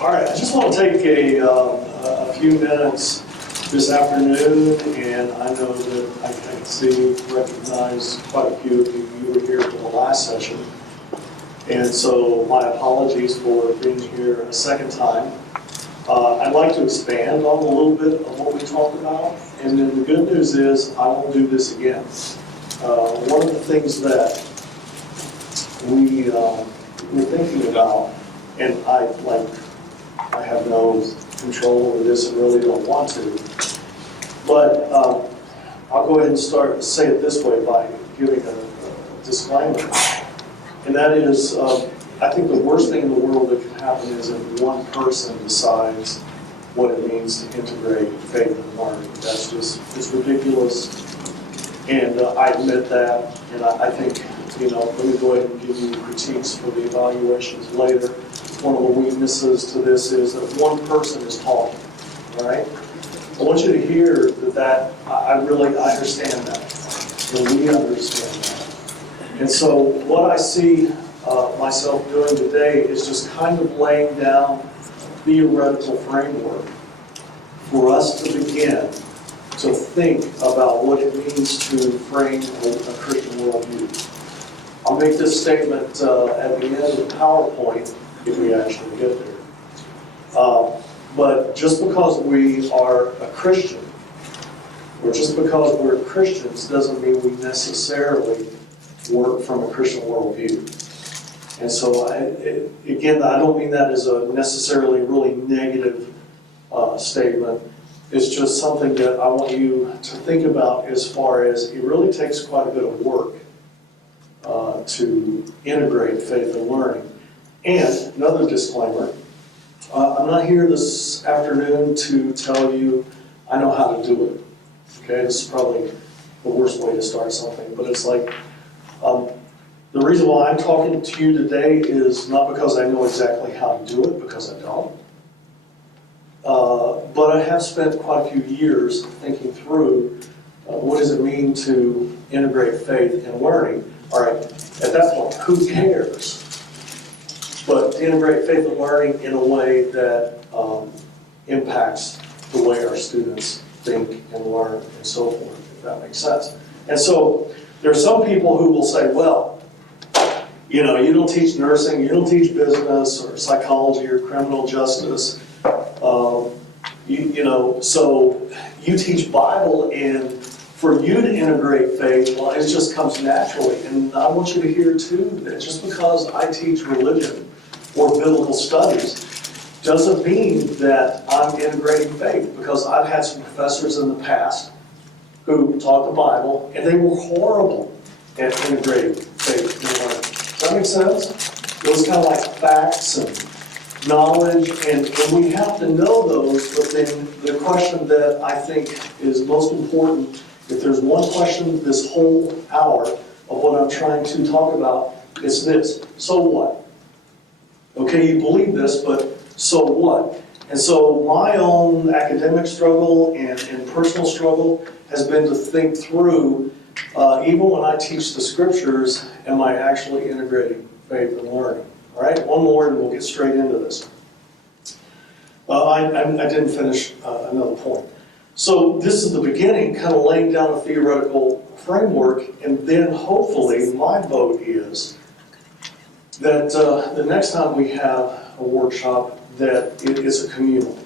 All right, I just want to take a few minutes this afternoon, and I know that I can see, recognize quite a few of you. You were here for the last session, and so my apologies for being here a second time. I'd like to expand on a little bit of what we talked about, and then the good news is I won't do this again. One of the things that we were thinking about, and I have no control over this and really don't want to, but I'll go ahead and say it this way by giving a disclaimer, and that is, I think the worst thing in the world that can happen is if one person decides what it means to integrate faith and learning. That's just, it's ridiculous, and I admit that, and I think, let me go ahead and give you critiques for the evaluations later. One of the weaknesses to this is that one person is talking, all right? I want you to hear that I understand that, and we understand that. And so what I see myself doing today is just kind of laying down theoretical framework for us to begin to think about what it means to frame a Christian worldview. I'll make this statement at the end of the PowerPoint if we actually get there. But just because we are a Christian, or just because we're Christians, doesn't mean we necessarily work from a Christian worldview. And so, again, I don't mean that as a necessarily really negative statement. It's just something that I want you to think about as far as it really takes quite a bit of work to integrate faith and learning. And another disclaimer, I'm not here this afternoon to tell you I know how to do it. Okay, this is probably the worst way to start something, but it's like, the reason why I'm talking to you today is not because I know exactly how to do it, because I don't. But I have spent quite a few years thinking through what does it mean to integrate faith and learning. All right, at that point, who cares? But to integrate faith and learning in a way that impacts the way our students think and learn and so forth, if that makes sense. And so there are some people who will say, well, you don't teach nursing, you don't teach business or psychology or criminal justice, so you teach Bible, and for you to integrate faith, well, it just comes naturally. And I want you to hear too that just because I teach religion or biblical studies doesn't mean that I'm integrating faith, because I've had some professors in the past who taught the Bible and they were horrible at integrating faith and learning. Does that make sense? It was kind of like facts and knowledge, and we have to know those, but then the question that I think is most important, if there's one question this whole hour of what I'm trying to talk about, is this: so what? Okay, you believe this, but so what? And so my own academic struggle and personal struggle has been to think through, even when I teach the scriptures, am I actually integrating faith and learning? All right, one more and we'll get straight into this. I didn't finish another point. So this is the beginning, kind of laying down a theoretical framework, and then hopefully my vote is that the next time we have a workshop, that it is a communal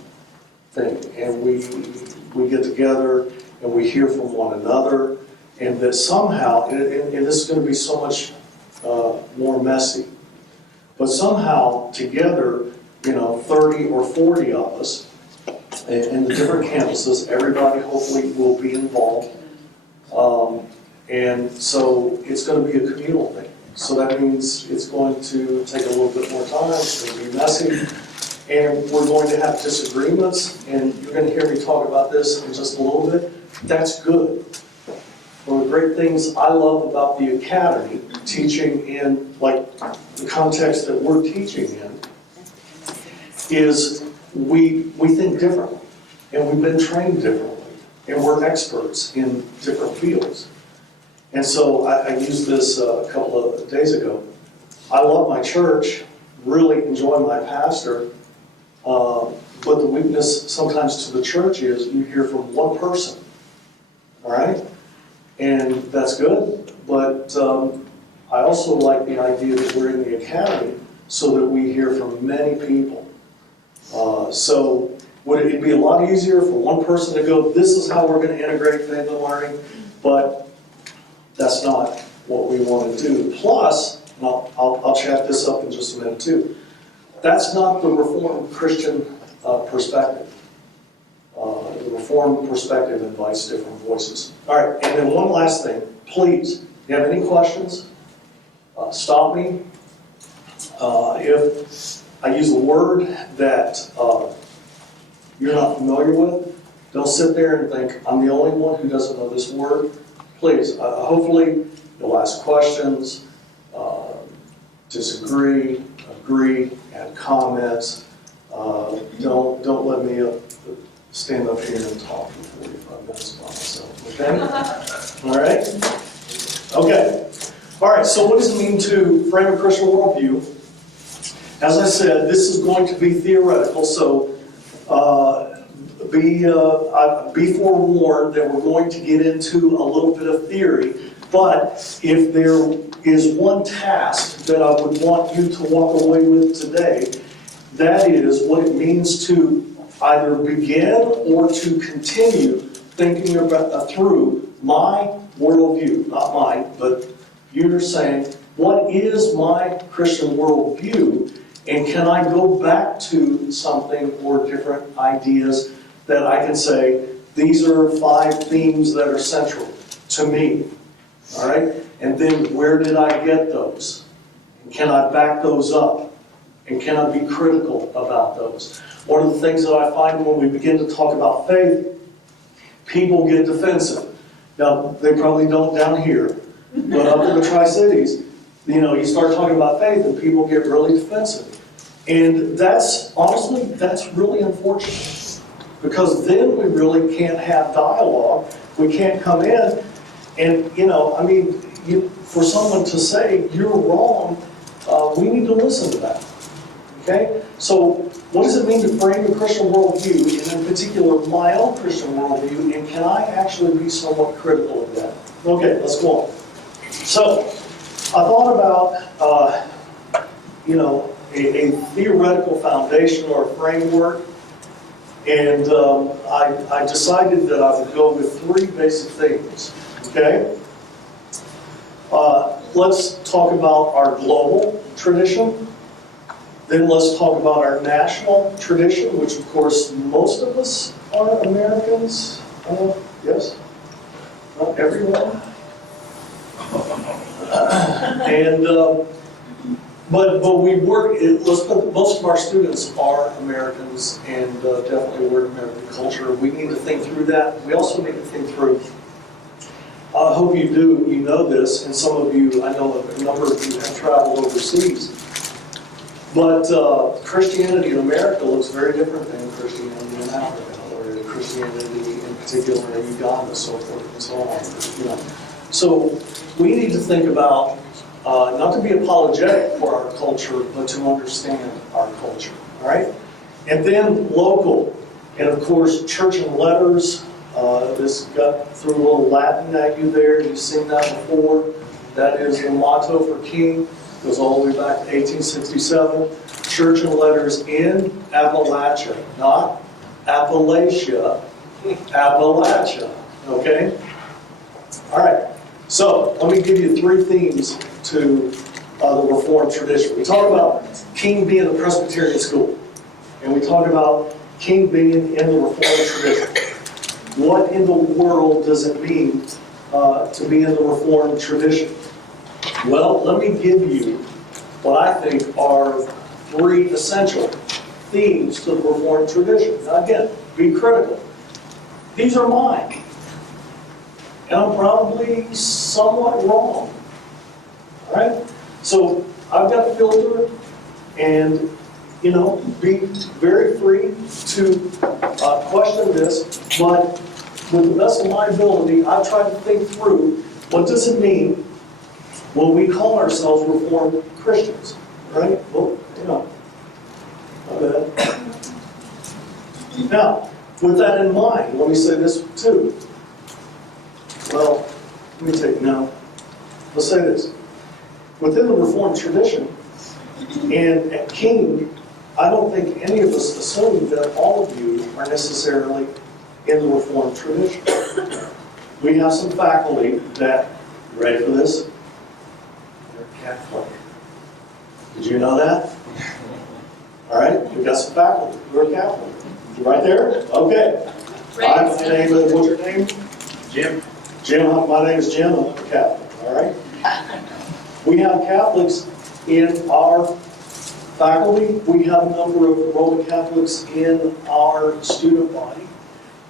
thing, and we get together and we hear from one another, and that somehow, and this is going to be so much more messy, but somehow together, 30 or 40 of us in the different campuses, everybody hopefully will be involved, and so it's going to be a communal thing. So that means it's going to take a little bit more time, it's going to be messy, and we're going to have disagreements, and you're going to hear me talk about this in just a little bit. That's good. One of the great things I love about the academy, teaching in like the context that we're teaching in, is we think differently, and we've been trained differently, and we're experts in different fields. And so I used this a couple of days ago. I love my church, really enjoy my pastor, But the weakness sometimes to the church is you hear from one person, all right? And that's good, but I also like the idea that we're in the academy so that we hear from many people. So would it be a lot easier for one person to go, this is how we're going to integrate faith and learning, but that's not what we want to do. Plus, and I'll chat this up in just a minute too, that's not the Reformed Christian perspective. The Reformed perspective invites different voices. All right, and then one last thing. Please, if you have any questions, stop me. If I use a word that you're not familiar with, don't sit there and think, I'm the only one who doesn't know this word. Please, hopefully you'll ask questions, disagree, agree, add comments. Don't let me stand up here and talk for 45 minutes by myself, okay? All right? Okay. All right, so what does it mean to frame a Christian worldview? As I said, this is going to be theoretical, so be forewarned that we're going to get into a little bit of theory, but if there is one task that I would want you to walk away with today, that is what it means to either begin or to continue thinking about through my worldview, not mine, but you're saying, what is my Christian worldview? And can I go back to something or different ideas that I can say, these are 5 themes that are central to me, all right? And then where did I get those? And can I back those up? And can I be critical about those? One of the things that I find when we begin to talk about faith, people get defensive. Now, they probably don't down here, but up in the Tri-Cities, you start talking about faith and people get really defensive. And that's, honestly, that's really unfortunate. Because then we really can't have dialogue. We can't come in and, for someone to say, you're wrong, we need to listen to that. Okay? So, what does it mean to frame a Christian worldview, and in particular, my own Christian worldview, and can I actually be somewhat critical of that? Okay, let's go on. So, I thought about, a theoretical foundation or a framework, and I decided that I would go with 3 basic themes, okay? Let's talk about our global tradition. Then let's talk about our national tradition, which of course most of us are Americans. Yes? Not everyone. But we work, let's put, most of our students are Americans, and definitely we're American culture. We need to think through that. We also need to think through, I hope you know this, and some of you, I know a number of you have traveled overseas, but Christianity in America looks very different than Christianity in Africa, or Christianity in particular in Uganda, so forth and so on. So we need to think about not to be apologetic for our culture, but to understand our culture, all right? And then local, and of course, church and letters. This got through a little Latin at you there. You've seen that before. That is the motto for King. Goes all the way back to 1867. Church and letters in Appalachia, not Appalachia, Appalachia, okay? All right, so let me give you 3 themes to the Reformed tradition. We talk about King being a Presbyterian school, and we talk about King being in the Reformed tradition. What in the world does it mean to be in the Reformed tradition? Well, let me give you what I think are 3 essential themes to the Reformed tradition. Now again, be critical. These are mine. And I'm probably somewhat wrong. All right? So I've got to filter and, be very free to question this, but with the best of my ability, I've tried to think through what does it mean when we call ourselves Reformed Christians, right? Well, my bad. Now, with that in mind, let me say this too. Well, let me take, no, let's say this. Within the Reformed tradition, and at King, I don't think any of us assume that all of you are necessarily in the Reformed tradition. We have some faculty that, you ready for this? They're Catholic. Did you know that? All right, we've got some faculty who are Catholic. You right there? Okay. My name is, what's your name? Jim. Jim, my name is Jim, I'm a Catholic, all right? We have Catholics in our faculty. We have a number of Roman Catholics in our student body.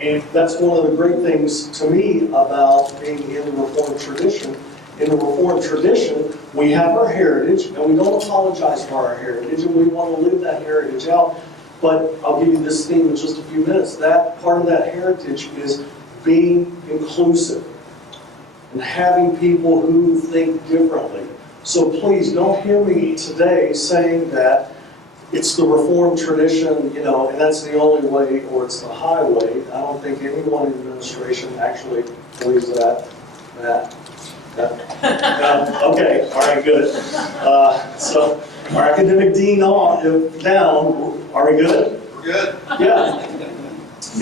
And that's one of the great things to me about being in the Reformed tradition. In the Reformed tradition, we have our heritage, and we don't apologize for our heritage, and we want to live that heritage out. But I'll give you this theme in just a few minutes. That part of that heritage is being inclusive and having people who think differently. So please don't hear me today saying that it's the Reformed tradition, you know, and that's the only way, or it's the highway. I don't think anyone in administration actually believes that. Okay, all right, good. So our academic dean down, are we good? We're good. Yeah.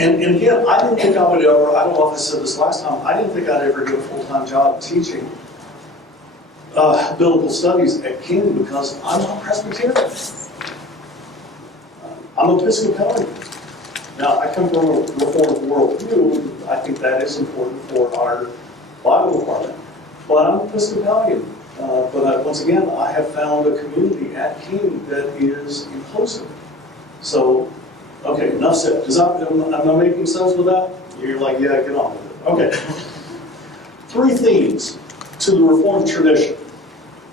And again, I didn't think I would ever, I don't know if I said this last time, I didn't think I'd ever get a full-time job teaching biblical studies at King because I'm not Presbyterian. I'm Episcopalian. Now, I come from a Reformed worldview. I think that is important for our Bible department. But I'm Episcopalian. But once again, I have found a community at King that is inclusive. So, okay, enough said. Am I making sense with that? You're like, yeah, get on with it. Okay. 3 themes to the Reformed tradition.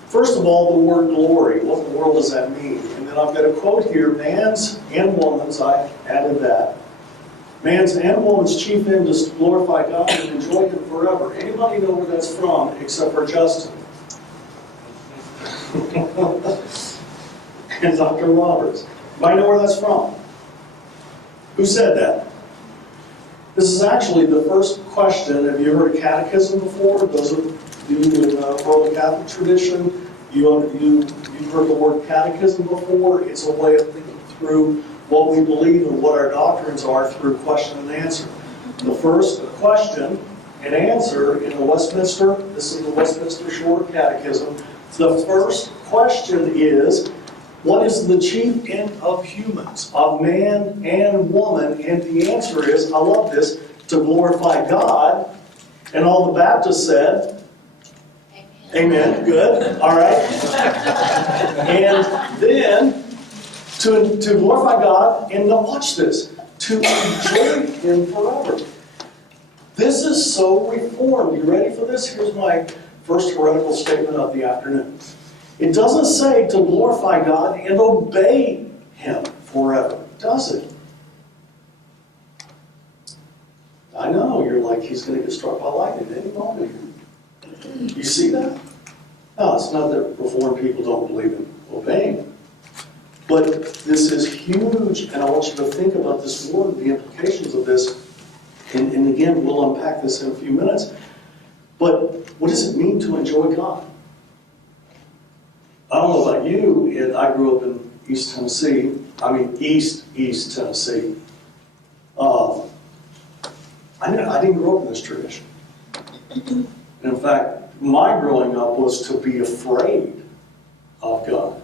First of all, the word glory. What in the world does that mean? And then I've got a quote here, man's and woman's, I added that. Man's and woman's chief end is to glorify God and enjoy Him forever. Anybody know where that's from except for Justin? And Dr. Roberts. Anybody know where that's from? Who said that? This is actually the first question. Have you heard of catechism before? Those of you in the Roman Catholic tradition, you've heard the word catechism before. It's a way of thinking through what we believe and what our doctrines are through question and answer. The first question and answer in the Westminster, this is the Westminster Shorter Catechism. The first question is, what is the chief end of humans, of man and woman? And the answer is, I love this, to glorify God. And all the Baptists said, Amen. Good. All right. And then to glorify God, and now watch this, to enjoy Him forever. This is so Reformed. You ready for this? Here's my first heretical statement of the afternoon. It doesn't say to glorify God and obey Him forever, does it? I know, you're like, he's going to get struck by lightning any moment here. You see that? No, it's not that Reformed people don't believe in obeying. But this is huge, and I want you to think about this word, the implications of this. And again, we'll unpack this in a few minutes. But what does it mean to enjoy God? I don't know about you, and I grew up in East Tennessee. East Tennessee. I didn't grow up in this tradition. And in fact, my growing up was to be afraid of God.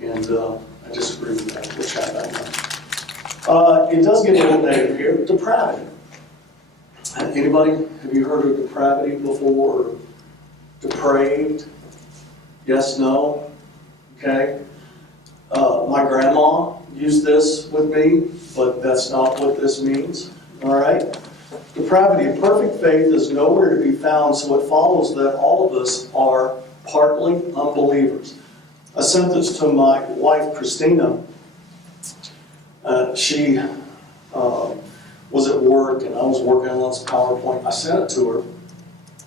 And I disagree with that. We'll chat about that. It does get a little negative here. Depravity. Anybody, have you heard of depravity before? Or depraved? Yes, no? Okay. My grandma used this with me, but that's not what this means. All right? Depravity of perfect faith is nowhere to be found, so it follows that all of us are partly unbelievers. I sent this to my wife, Christina. She was at work, and I was working on this PowerPoint. I sent it to her,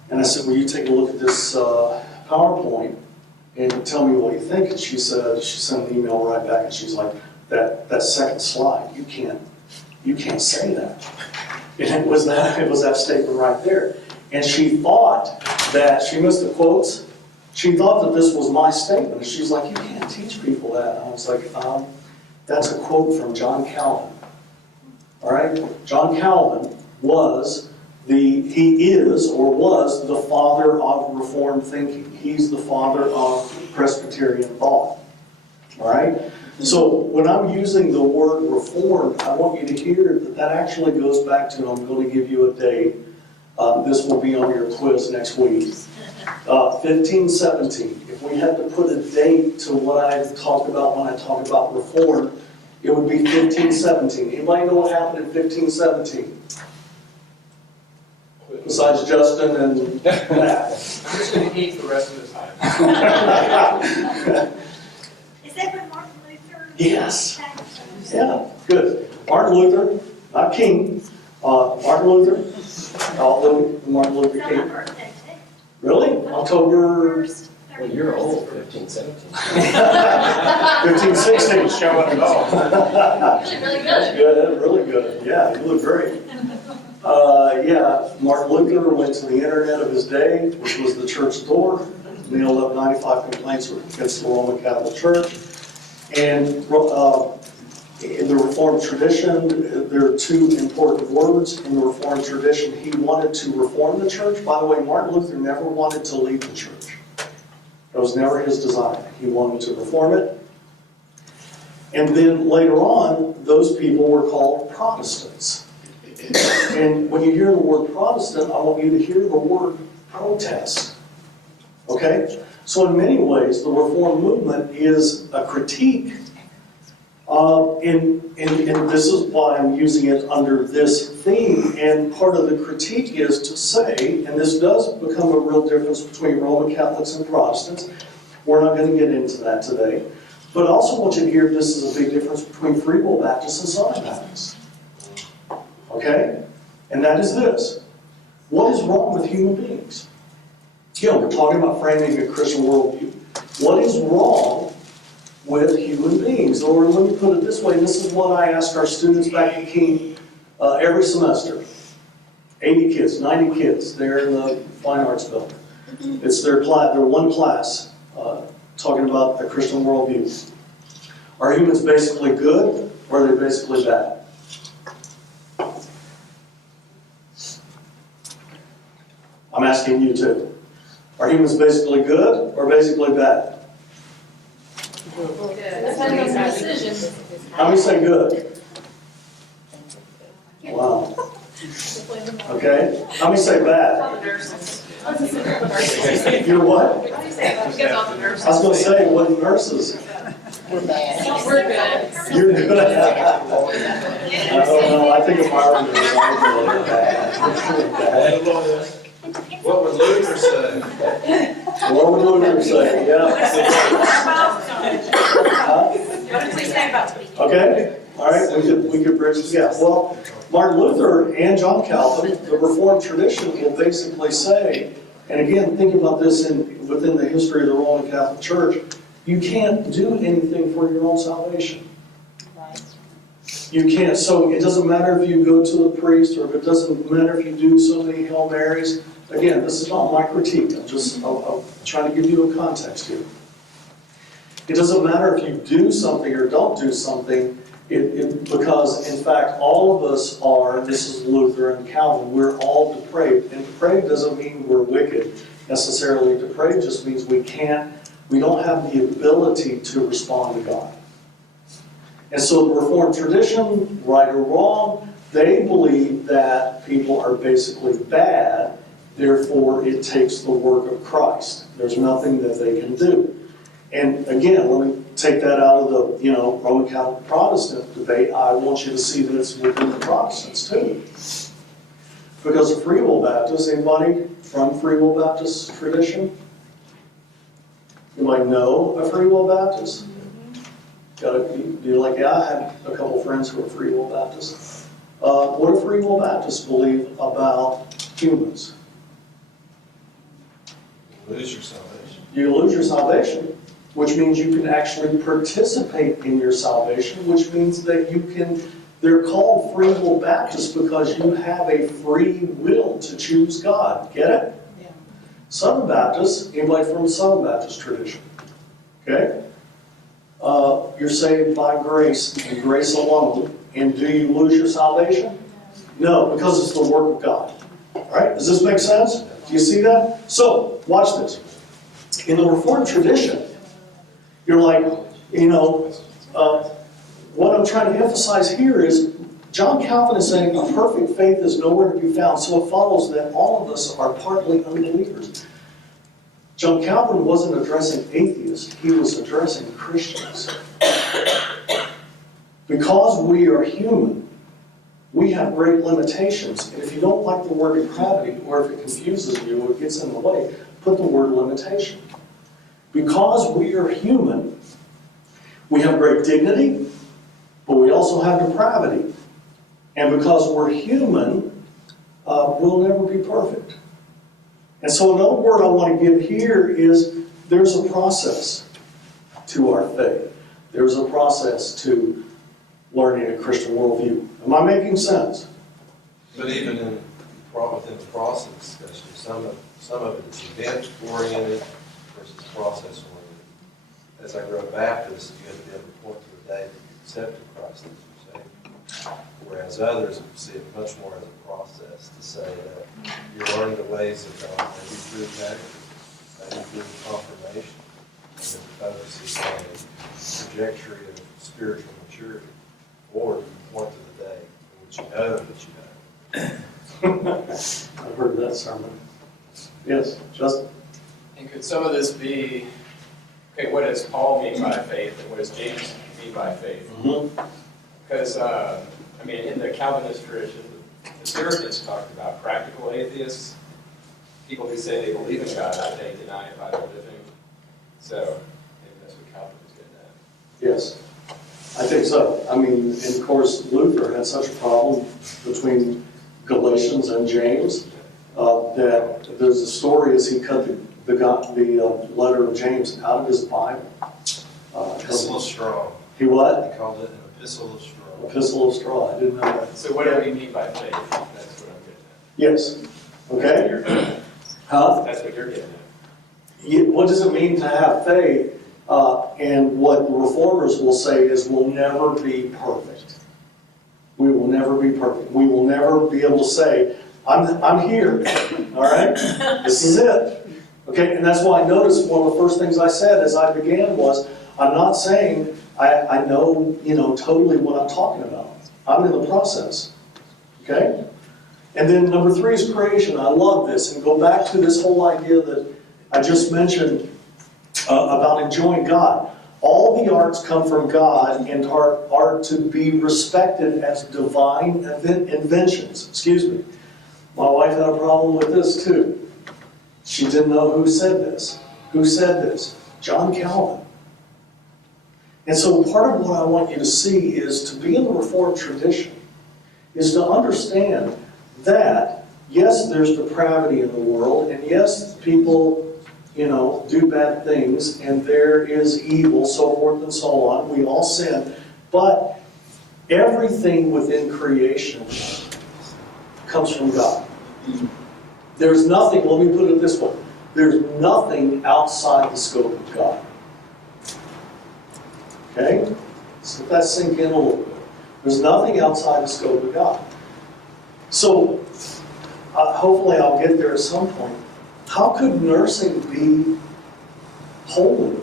and I said, will you take a look at this PowerPoint and tell me what you think? And she sent an email right back, and she's like, that second slide, you you can't say that. And it was that statement right there. And she thought that, she missed the quotes, she thought that this was my statement. And she's like, you can't teach people that. And I was like, that's a quote from John Calvin. All right? John Calvin was he is or was the father of Reformed thinking. He's the father of Presbyterian thought. All right? So when I'm using the word Reformed, I want you to hear that actually goes back to, I'm going to give you a date. This will be on your quiz next week. 1517. If we had to put a date to what I talked about when I talk about Reform, it would be 1517. Anybody know what happened in 1517? Besides Justin and Matt. I'm just going to eat the rest of the time. Is that when Martin Luther? Yes. Yeah, good. Martin Luther, not King. Martin Luther, although Martin Luther It's on my King. birthday too. Really? October First, Well, you're old, 15, 17. 1516. Showing it off. Really That's good, that's really good. Yeah, you look great. Yeah, Martin Luther went to the internet of his day, which was the church door, nailed up 95 complaints against the Roman Catholic Church. And in the Reformed tradition, there are two important words in the Reformed tradition. He wanted to reform the church. By the way, Martin Luther never wanted to leave the church. That was never his desire. He wanted to reform it. And then later on, those people were called Protestants. And when you hear the word Protestant, I want you to hear the word protest. Okay? So in many ways, the Reformed movement is a critique. And this is why I'm using it under this theme. And part of the critique is to say, and this does become a real difference between Roman Catholics and Protestants. We're not going to get into that today. But I also want you to hear this is a big difference between Free Will Baptists and Southern Baptists. Okay? And that is this. What is wrong with human beings? You know, we're talking about framing a Christian worldview. What is wrong with human beings? Or let me put it this way. This is what I ask our students back at King every semester. 80 kids, 90 kids. They're in the Fine Arts Building. It's their one class talking about the Christian worldview. Are humans basically good or are they basically bad? I'm asking you too. Are humans basically good or basically bad? How many say good? Wow. Okay. How many say bad? You're what? I was going to say, what nurses? We're bad. We're good. You're good. I don't know. I think if I were nurse, I'd be bad. What would Luther say? What would Luther say? Yeah. What did we say about speaking? Okay. All right. We could bridge this gap. Well, Martin Luther and John Calvin, the Reformed tradition will basically say, and again, think about this within the history of the Roman Catholic Church, you can't do anything for your own salvation. You can't. So it doesn't matter if you go to the priest or if it doesn't matter if you do so many Hail Marys. Again, this is not my critique. I'm trying to give you a context here. It doesn't matter if you do something or don't do something, because in fact all of us are, this is Luther and Calvin, we're all depraved. And depraved doesn't mean we're wicked necessarily. Depraved just means we don't have the ability to respond to God. And so the Reformed tradition, right or wrong, they believe that people are basically bad, therefore it takes the work of Christ. There's nothing that they can do. And again, let me take that out of the Roman Catholic Protestant debate. I want you to see that it's within the Protestants too. Because of Free Will Baptists, anybody from Free Will Baptist tradition? Anybody know a Free Will Baptist? You're like, yeah, I have a couple friends who are Free Will Baptists. What do Free Will Baptists believe about humans? You lose your salvation. You lose your salvation, which means you can actually participate in your salvation, which means that you can They're called free will Baptists because you have a free will to choose God. Get it? Yeah. Southern Baptists, anybody from the Southern Baptist tradition? Okay? You're saved by grace and grace alone. And do you lose your salvation? No, because it's the work of God. All right? Does this make sense? Do you see that? So, watch this. In the Reformed tradition, you're like, what I'm trying to emphasize here is John Calvin is saying a perfect faith is nowhere to be found, so it follows that all of us are partly unbelievers. John Calvin wasn't addressing atheists, he was addressing Christians. Because we are human, we have great limitations, and if you don't like the word depravity, or if it confuses you or gets in the way, put the word limitation. Because we are human, we have great dignity, but we also have depravity. And because we're human, we'll never be perfect. And so another word I want to give here is there's a process to our faith. There's a process to learning a Christian worldview. Am I making sense? But even within the process discussion, some of it is event-oriented versus process-oriented. As I grew a Baptist, you had to be able to point to the day that you accepted Christ as your Savior. Whereas others see it much more as a process to say that you're learning the ways of God, maybe through baptism, maybe through confirmation, and then the focus is on a trajectory of spiritual maturity. Or you point to the day in which you know that you know. I've heard that sermon. Yes, Justin? And could some of this be, okay, what does Paul mean by faith and what does James mean by faith? Because, in the Calvinist tradition, the Puritans talked about practical atheists, people who say they believe in God, but they deny it by their living. So, maybe that's what Calvin was getting at. Yes, I think so. And of course, Luther had such a problem between Galatians and James that there's a story as he cut the letter of James out of his Bible. Epistle of straw. He what? He called it an epistle of straw. Epistle of straw. I didn't know that. So what do we mean by faith? That's what I'm getting at. Yes. Okay. Huh? That's what you're getting at. What does it mean to have faith? And what the reformers will say is we'll never be perfect. We will never be perfect. We will never be able to say, I'm here, all right? This is it. Okay, and that's why I noticed one of the first things I said as I began was, I'm not saying I know, totally what I'm talking about. I'm in the process, okay? And then number 3 is creation. I love this, and go back to this whole idea that I just mentioned about enjoying God. All the arts come from God and are to be respected as divine inventions. Excuse me. My wife had a problem with this too. She didn't know who said this. Who said this? John Calvin. And so part of what I want you to see is to be in the Reformed tradition is to understand that, yes, there's depravity in the world, and yes, people do bad things, and there is evil, so forth and so on. We all sin. But everything within creation comes from God. There's nothing, let me put it this way, there's nothing outside the scope of God. Okay? So let that sink in a little bit. There's nothing outside the scope of God. So, hopefully I'll get there at some point. How could nursing be holy?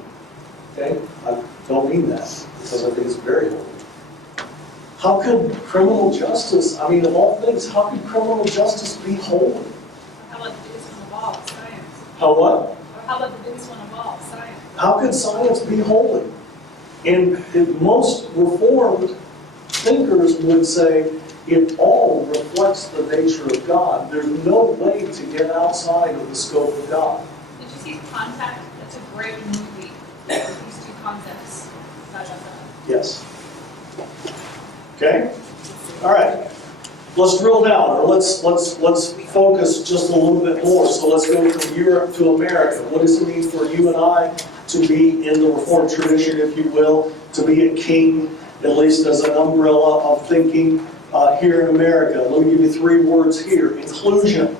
Okay? I don't mean that, because I think it's very holy. How could criminal justice, of all things, how could criminal justice be holy? How about the biggest one of all, science? How what? Or how about the biggest one of all, science? How could science be holy? And most Reformed thinkers would say it all reflects the nature of God. There's no way to get outside of the scope of God. Did you see Contact? That's a great movie. These two concepts side by side. Yes. Okay? All right. Let's drill down, or let's focus just a little bit more. So let's go from Europe to America. What does it mean for you and I to be in the Reformed tradition, if you will, to be a king at least as an umbrella of thinking here in America. Let me give you 3 words here. Inclusion.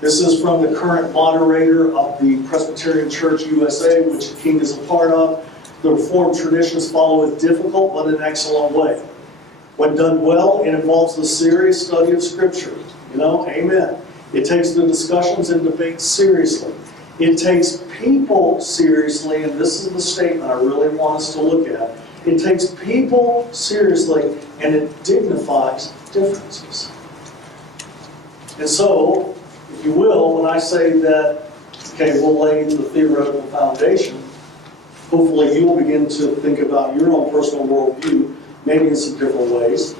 This is from the current moderator of the Presbyterian Church USA, which King is a part of. The Reformed traditions follow a difficult but an excellent way. When done well, it involves the serious study of Scripture. Amen. It takes the discussions and debates seriously. It takes people seriously, and this is the statement I really want us to look at. It takes people seriously, and it dignifies differences. And so, if you will, when I say that, okay, we'll lay the theoretical foundation, hopefully you'll begin to think about your own personal worldview, maybe in some different ways.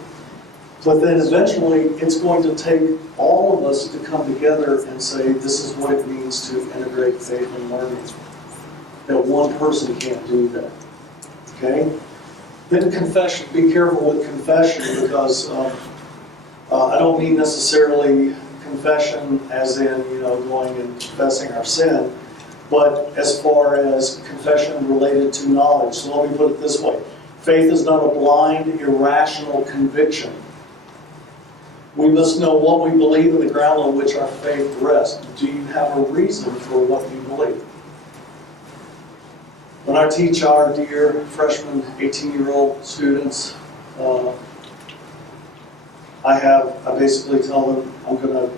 But then eventually, it's going to take all of us to come together and say, this is what it means to integrate faith and learning. That one person can't do that. Okay? Then confession. Be careful with confession, because I don't mean necessarily confession as in, going and confessing our sin, but as far as confession related to knowledge. So let me put it this way. Faith is not a blind, irrational conviction. We must know what we believe and the ground on which our faith rests. Do you have a reason for what you believe? When I teach our dear freshman 18-year-old students, I basically tell them, I'm going to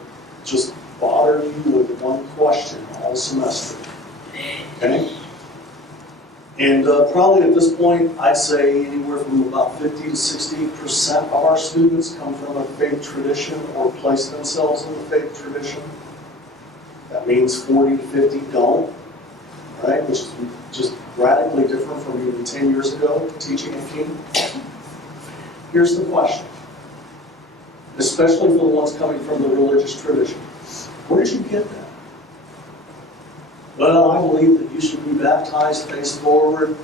just bother you with one question all semester. Okay? And probably at this point, I'd say anywhere from about 50 to 60% of our students come from a faith tradition or place themselves in the faith tradition. That means 40 to 50 don't, right? Which is just radically different from even 10 years ago teaching at King. Here's the question, especially for the ones coming from the religious tradition. Where did you get that? Well, I believe that you should be baptized face forward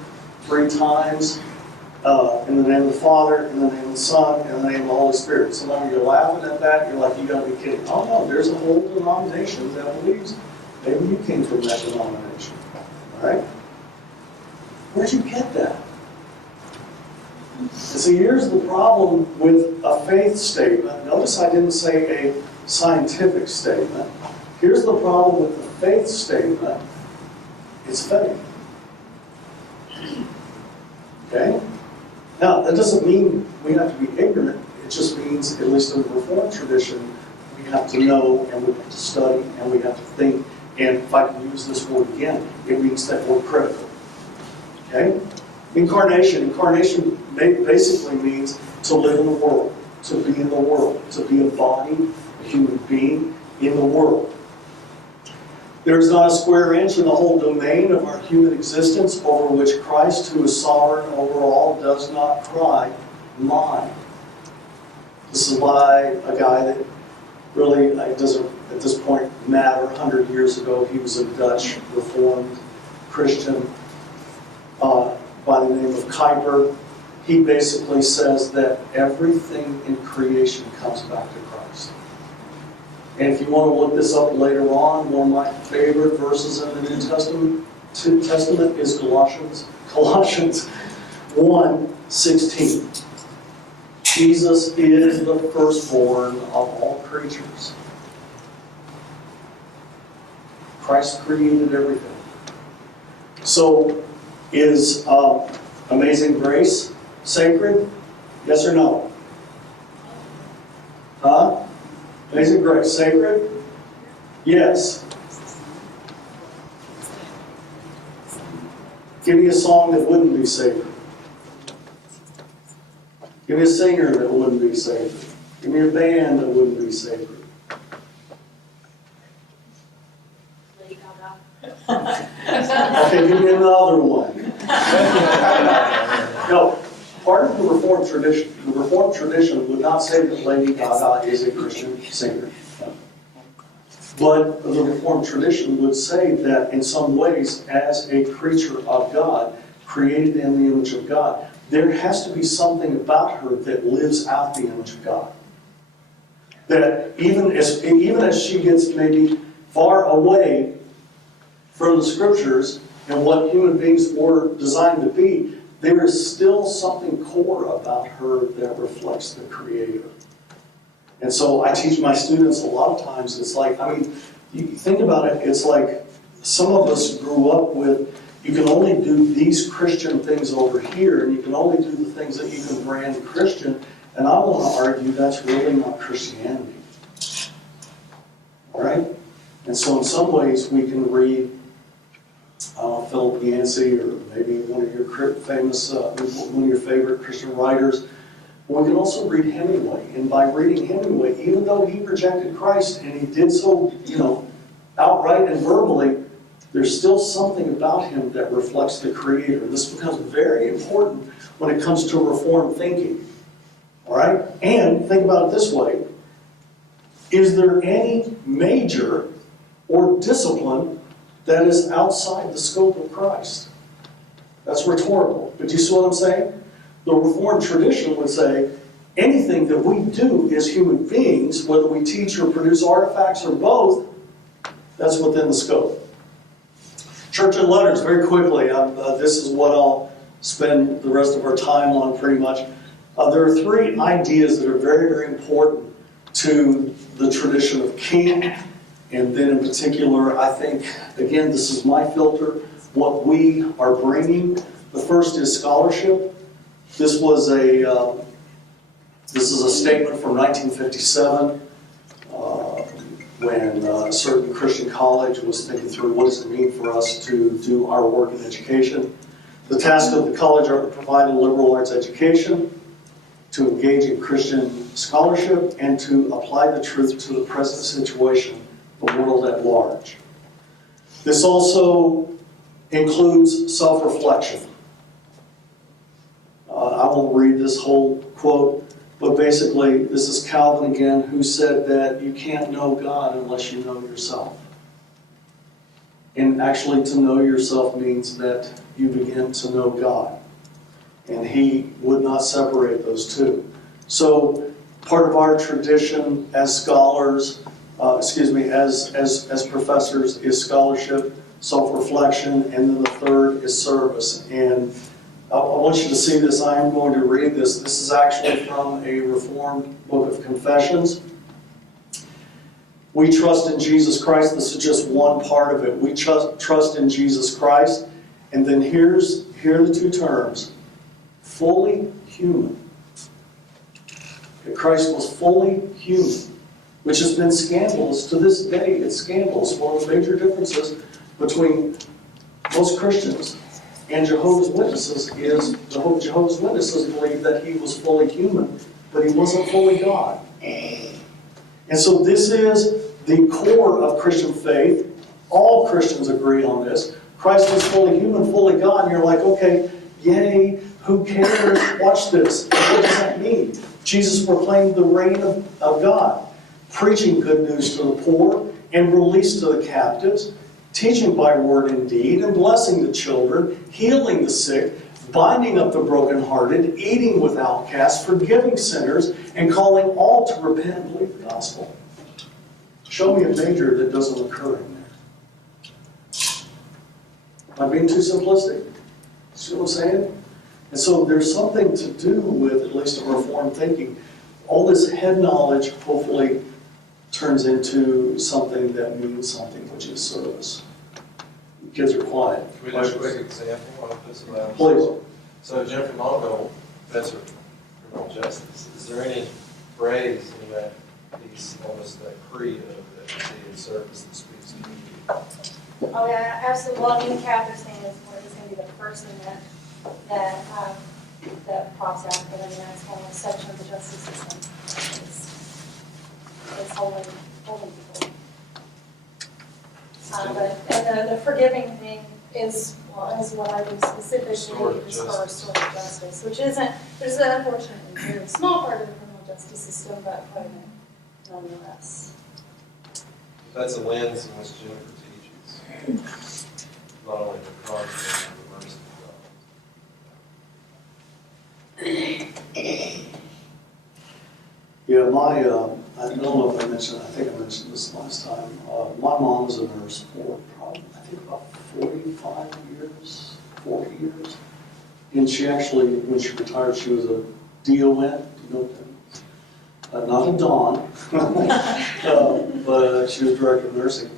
3 times in the name of the Father, in the name of the Son, in the name of the Holy Spirit. Some of you are laughing at that. You're like, you got to be kidding. Oh no, there's a whole denomination that believes. Maybe you came from that denomination. All right? Where'd you get that? And see, here's the problem with a faith statement. Notice I didn't say a scientific statement. Here's the problem with the faith statement. It's faith. Okay? Now, that doesn't mean we have to be ignorant. It just means, at least in the Reformed tradition, we have to know, and we have to study, and we have to think. And if I can use this word again, it means that we're critical. Okay? Incarnation. Incarnation basically means to live in the world, to be in the world, to be a body, a human being in the world. There is not a square inch in the whole domain of our human existence over which Christ, who is sovereign over all, does not cry, mine. This is by a guy that really, it doesn't at this point matter. 100 years ago, he was a Dutch Reformed Christian by the name of Kuyper. He basically says that everything in creation comes back to Christ. And if you want to look this up later on, one of my favorite verses in the New Testament is Colossians 1:16. Jesus is the firstborn of all creatures. Christ created everything. So, is Amazing Grace sacred? Yes or no? Huh? Amazing Grace, sacred? Yes. Give me a song that wouldn't be sacred. Give me a singer that wouldn't be sacred. Give me a band that wouldn't be sacred. Okay, give me another one. No, part of the Reformed tradition, the Reformed tradition would not say that Lady Gaga is a Christian singer. But the Reformed tradition would say that in some ways, as a creature of God, created in the image of God, there has to be something about her that lives out the image of God. That even as she gets maybe far away from the Scriptures and what human beings were designed to be, there is still something core about her that reflects the Creator. And so I teach my students a lot of times, it's like, I mean, you think about it, it's like some of us grew up with, you can only do these Christian things over here, and you can only do the things that you can brand Christian, and I want to argue that's really not Christianity. All right? And so in some ways we can read Philip Yancey, or maybe one of your famous, one of your favorite Christian writers. We can also read Hemingway, and by reading Hemingway, even though he rejected Christ, and he did so, outright and verbally, there's still something about him that reflects the Creator. This becomes very important when it comes to Reformed thinking. All right? And think about it this way. Is there any major or discipline that is outside the scope of Christ? That's rhetorical. But do you see what I'm saying? The Reformed tradition would say anything that we do as human beings, whether we teach or produce artifacts or both, that's within the scope. Church and letters, very quickly. This is what I'll spend the rest of our time on pretty much. There are three ideas that are very, very important to the tradition of King. And then in particular, I think, again, this is my filter, what we are bringing. The first is scholarship. This is a statement from 1957 when a certain Christian college was thinking through what does it mean for us to do our work in education. The task of the college are to provide a liberal arts education, to engage in Christian scholarship, and to apply the truth to the present situation, the world at large. This also includes self-reflection. I won't read this whole quote, but basically, this is Calvin again, who said that you can't know God unless you know yourself. And actually, to know yourself means that you begin to know God. And he would not separate those two. So, part of our tradition as scholars, as professors, is scholarship, self-reflection, and then the third is service. And I want you to see this. I am going to read this. This is actually from a Reformed Book of Confessions. We trust in Jesus Christ. This is just one part of it. We trust in Jesus Christ. And then here are the two terms. Fully human. Christ was fully human, which has been scandalous to this day. It's scandalous. One of the major differences between most Christians and Jehovah's Witnesses is the Jehovah's Witnesses believe that he was fully human, but he wasn't fully God. And so this is the core of Christian faith. All Christians agree on this. Christ was fully human, fully God, and you're like, okay, yay, who cares? Watch this. What does that mean? Jesus proclaimed the reign of God, preaching good news to the poor and release to the captives, teaching by word and deed, and blessing the children, healing the sick, binding up the brokenhearted, eating with outcasts, forgiving sinners, and calling all to repent and believe the gospel. Show me a major that doesn't occur in there. Am I being too simplistic? See what I'm saying? And so there's something to do with, at least in Reformed thinking, all this head knowledge hopefully turns into something that means something, which is service. The kids are quiet. Can we do a quick example of this? Please. So Jennifer Monville, Professor of Criminal Justice, is there any phrase in that piece, almost that creed of that you see in service that speaks to you? Oh yeah, absolutely. Well, I mean, Catherine's thing is going to be the first thing that pops out, but I mean, that's one section of the justice system. It's holding people. And the forgiving thing is what I do specifically is for restorative justice, which there's an unfortunately very small part of the criminal justice system, but quite a bit nonetheless. That's a lens in which Jennifer teaches, not only the concept of the mercy of God. Yeah, I don't know if I think I mentioned this last time. My mom was a nurse for probably, I think about 40 years. And she actually, when she retired, she was a DON. Do you know what that means? Not a Dawn, but she was director of nursing.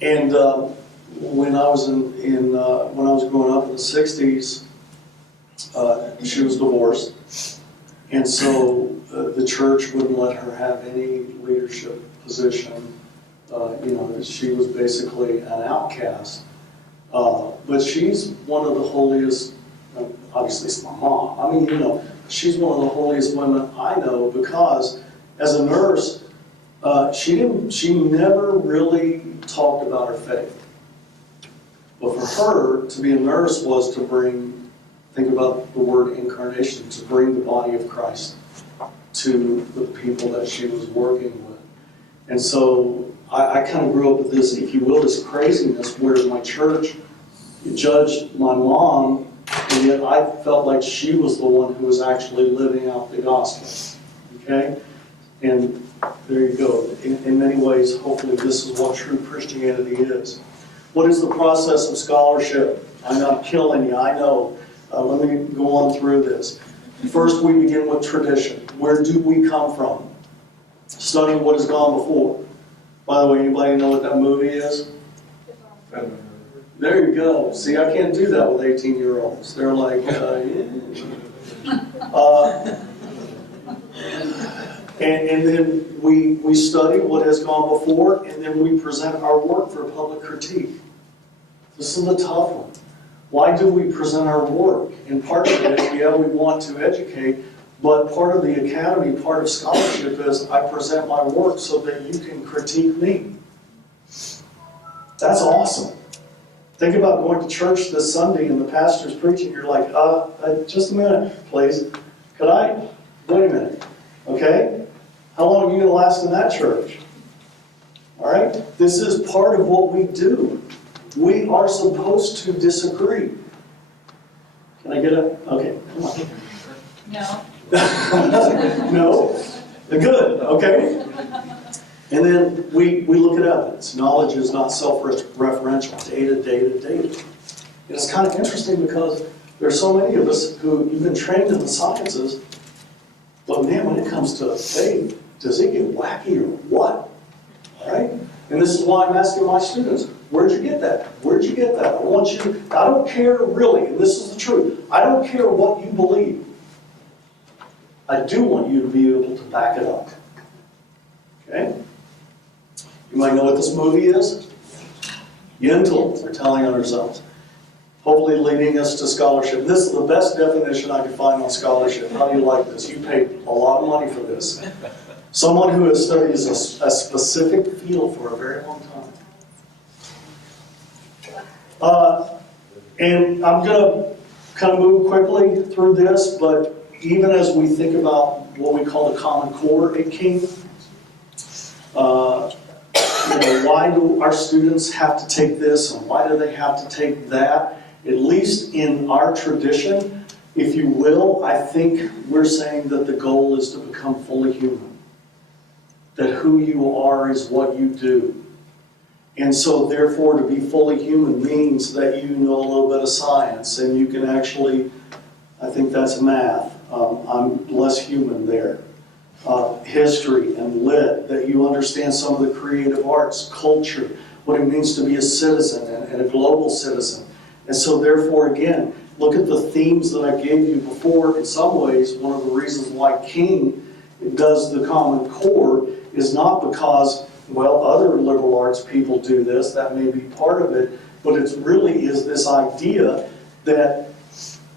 And when I was when I was growing up in the '60s, she was divorced, and so the church wouldn't let her have any leadership position. She was basically an outcast. But she's one of the holiest. Obviously, it's my mom. I mean, she's one of the holiest women I know because, as a nurse, she never really talked about her faith. But for her, to be a nurse was to bring, think about the word incarnation, to bring the body of Christ to the people that she was working with. And so I kind of grew up with this, if you will, this craziness where my church judged my mom, and yet I felt like she was the one who was actually living out the gospel. Okay? And there you go. In many ways, hopefully this is what true Christianity is. What is the process of scholarship? I'm not killing you, I know. Let me go on through this. First, we begin with tradition. Where do we come from? Studying what has gone before. By the way, anybody know what that movie is? There you go. See, I can't do that with 18-year-olds. They're like, And then we study what has gone before, and then we present our work for public critique. This is the tough one. Why do we present our work? And part of it is, we want to educate, but part of the academy, part of scholarship is I present my work so that you can critique me. That's awesome. Think about going to church this Sunday and the pastor's preaching. You're like, just a minute, please. Could I? Wait a minute. Okay? How long are you going to last in that church? All right? This is part of what we do. We are supposed to disagree. Can I get a? Okay, come on. No. No? Good, okay. And then we look at evidence. Knowledge is not self-referential. Data. And it's kind of interesting because there's so many of us who you've been trained in the sciences, but man, when it comes to faith, does it get wacky or what? All right? And this is why I'm asking my students, where'd you get that? Where'd you get that? I don't care really, and this is the truth, I don't care what you believe. I do want you to be able to back it up. Okay? You might know what this movie is. Yentl, we're telling on ourselves. Hopefully leading us to scholarship. This is the best definition I could find on scholarship. How do you like this? You paid a lot of money for this. Someone who has studied a specific field for a very long time. And I'm going to kind of move quickly through this, but even as we think about what we call the Common Core at King, why do our students have to take this and why do they have to take that? At least in our tradition, if you will, I think we're saying that the goal is to become fully human. That who you are is what you do. And so therefore to be fully human means that you know a little bit of science and you can actually, I think that's math. I'm less human there. History and lit, that you understand some of the creative arts, culture, what it means to be a citizen and a global citizen. And so therefore, again, look at the themes that I gave you before. In some ways, one of the reasons why King does the Common Core is not because, well, other liberal arts people do this, that may be part of it, but it really is this idea that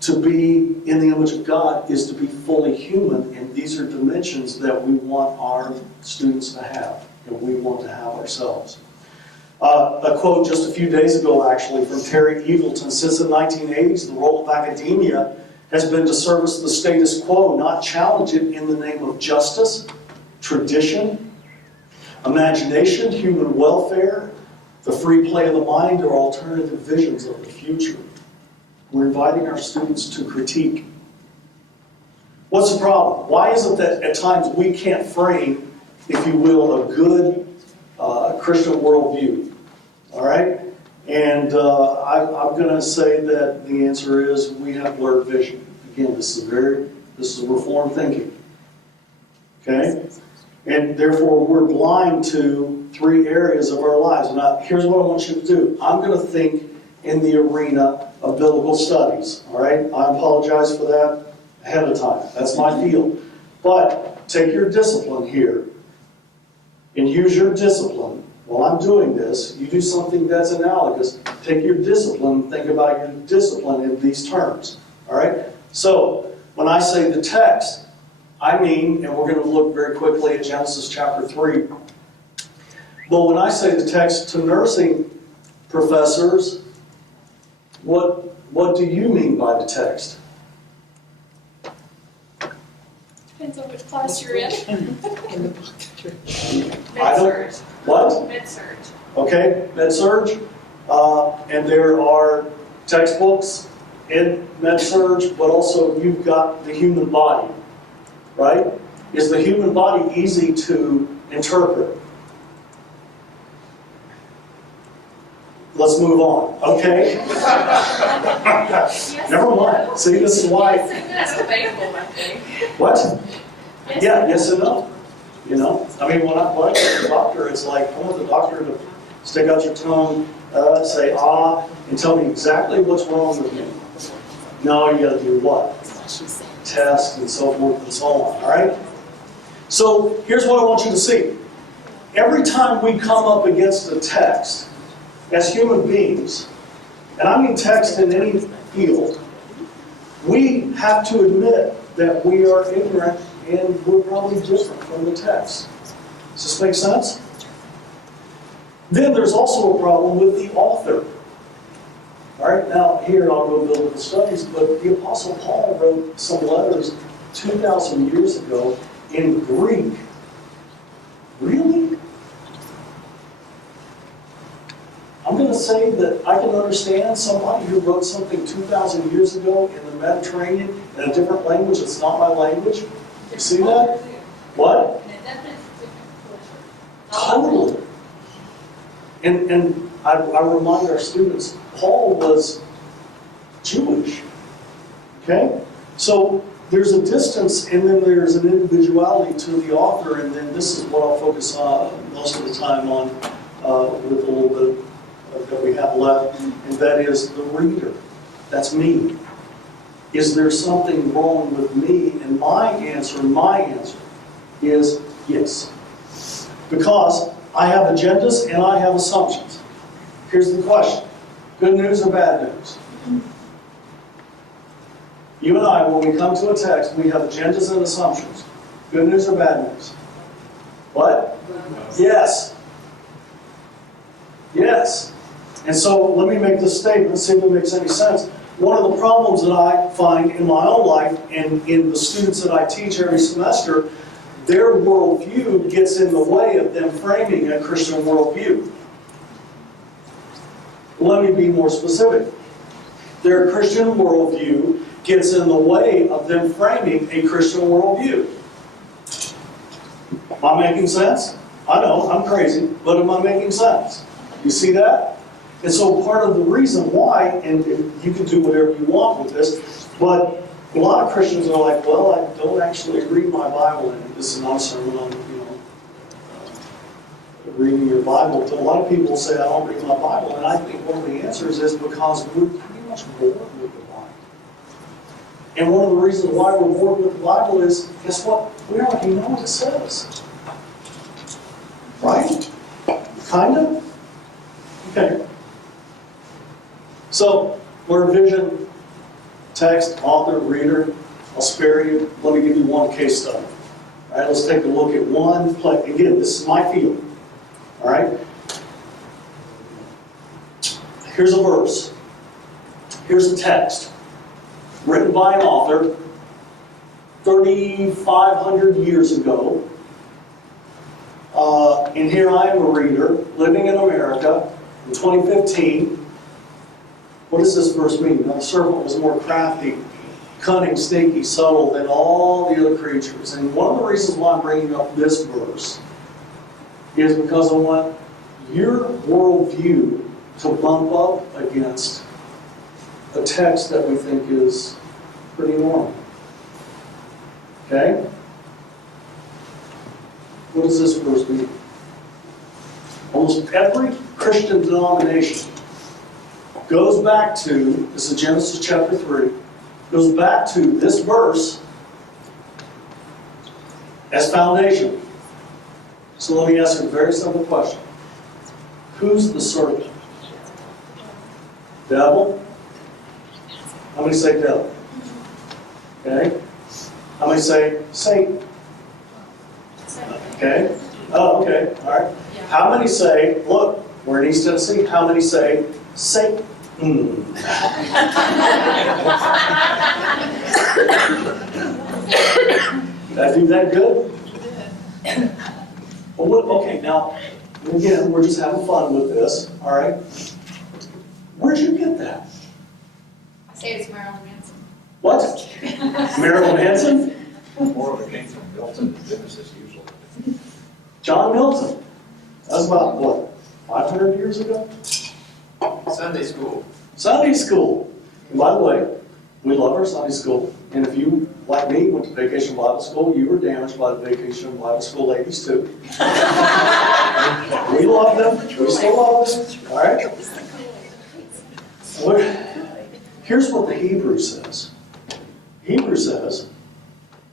to be in the image of God is to be fully human, and these are dimensions that we want our students to have, and we want to have ourselves. A quote just a few days ago, actually, from Terry Eagleton. Since the 1980s, the role of academia has been to service the status quo, not challenge it in the name of justice, tradition, imagination, human welfare, the free play of the mind, or alternative visions of the future. We're inviting our students to critique. What's the problem? Why is it that at times we can't frame, if you will, a good Christian worldview? All right? And I'm going to say that the answer is we have blurred vision. Again, this is Reformed thinking. Okay? And therefore, we're blind to 3 areas of our lives. Now, here's what I want you to do. I'm going to think in the arena of biblical studies. All right? I apologize for that ahead of time. That's my field. But take your discipline here and use your discipline. While I'm doing this, you do something that's analogous. Take your discipline, think about your discipline in these terms. All right? So, when I say the text, I mean, and we're going to look very quickly at Genesis chapter 3. But when I say the text to nursing professors, what do you mean by the text? Depends on which class you're in. I don't. Med-surg. What? Med-surg. Okay, med-surg. And there are textbooks in med-surg, but also you've got the human body, right? Is the human body easy to interpret? Let's move on, okay? Yes Never and mind. no. See, this is why. That's debatable, I think. What? Yes Yeah, and yes and no. You know, I mean, when I go to the doctor, it's like, I want the doctor to stick out your tongue, say ah, and tell me exactly what's wrong with me. No, you gotta do what? Test and so forth and so on, all right? So here's what I want you to see. Every time we come up against a text, as human beings, and I mean text in any field, we have to admit that we are ignorant and we're probably different from the text. Does this make sense? Then there's also a problem with the author. All right, now here I'll go biblical studies, but the Apostle Paul wrote some letters 2,000 years ago in Greek. Really? I'm going to say that I can understand somebody who wrote something 2,000 years ago in the Mediterranean in a different language that's not my language. You see that? What? And it definitely is a different culture. Totally. And I remind our students, Paul was Jewish. Okay? So there's a distance and then there's an individuality to the author, and then this is what I'll focus on most of the time on with a little bit that we have left, and that is the reader. That's me. Is there something wrong with me? And my answer is yes. Because I have agendas and I have assumptions. Here's the question. Good news or bad news? You and I, when we come to a text, we have agendas and assumptions. Good news or bad news? What? Yes. Yes. And so let me make this statement, see if it makes any sense. One of the problems that I find in my own life and in the students that I teach every semester, their worldview gets in the way of them framing a Christian worldview. Let me be more specific. Their Christian worldview gets in the way of them framing a Christian worldview. Am I making sense? I know, I'm crazy, but am I making sense? You see that? And so part of the reason why, and you can do whatever you want with this, but a lot of Christians are like, well, I don't actually read my Bible, and this is not a sermon on, reading your Bible. A lot of people say, I don't read my Bible, and I think one of the answers is because we're pretty much bored with the Bible. And one of the reasons why we're bored with the Bible is, guess what? We already know what it says. Right? Kind of? Okay. So, word vision, text, author, reader. I'll spare you. Let me give you one case study. All right, let's take a look at one play. Again, this is my field. All right? Here's a verse. Here's a text. Written by an author 3,500 years ago. And here I am a reader living in America in 2015. What does this verse mean? Now, the serpent was more crafty, cunning, sneaky, subtle than all the other creatures. And one of the reasons why I'm bringing up this verse is because I want your worldview to bump up against a text that we think is pretty normal. Okay? What does this verse mean? Almost every Christian denomination goes back to, this is Genesis chapter 3, goes back to this verse as foundation. So let me ask you a very simple question. Who's the serpent? Devil? How many say devil? Okay? How many say Satan? Okay? Oh, okay. All right. How many say, look, we're in East Tennessee, how many say Satan? Did I do that good? Well, what, okay, now, again, we're just having fun with this, all right? Where'd you get that? I say it's Marilyn Manson. What? Marilyn Manson? More of it came from Milton than Genesis usually. John Milton. That was about, what, 500 years ago? Sunday school. Sunday school. And by the way, we love our Sunday school. And if you, like me, went to Vacation Bible School, you were damaged by the Vacation Bible School ladies too. We love them. We still love them. All right? Here's what the Hebrew says. Hebrew says,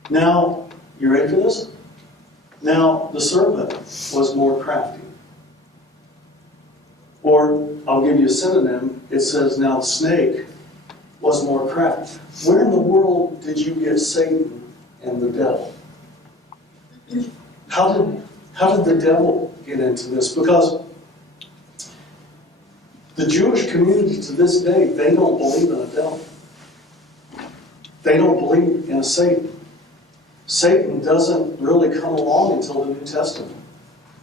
now, you ready for this? Now, the serpent was more crafty. Or, I'll give you a synonym. It says, now the snake was more crafty. Where in the world did you get Satan and the devil? How did the devil get into this? Because the Jewish community to this day, they don't believe in a devil. They don't believe in a Satan. Satan doesn't really come along until the New Testament.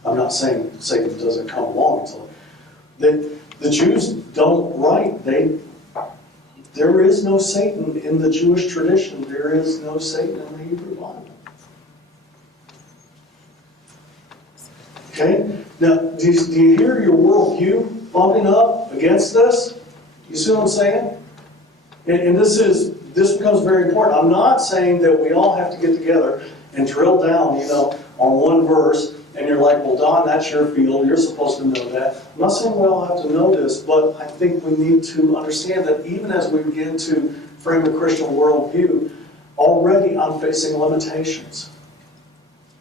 I'm not saying Satan doesn't come along until... The Jews don't write. There is no Satan in the Jewish tradition. There is no Satan in the Hebrew Bible. Okay? Now, do you hear your worldview bumping up against this? You see what I'm saying? And this becomes very important. I'm not saying that we all have to get together and drill down, on one verse, and you're like, well, Don, that's your field. You're supposed to know that. I'm not saying we all have to know this, but I think we need to understand that even as we begin to frame a Christian worldview, already I'm facing limitations.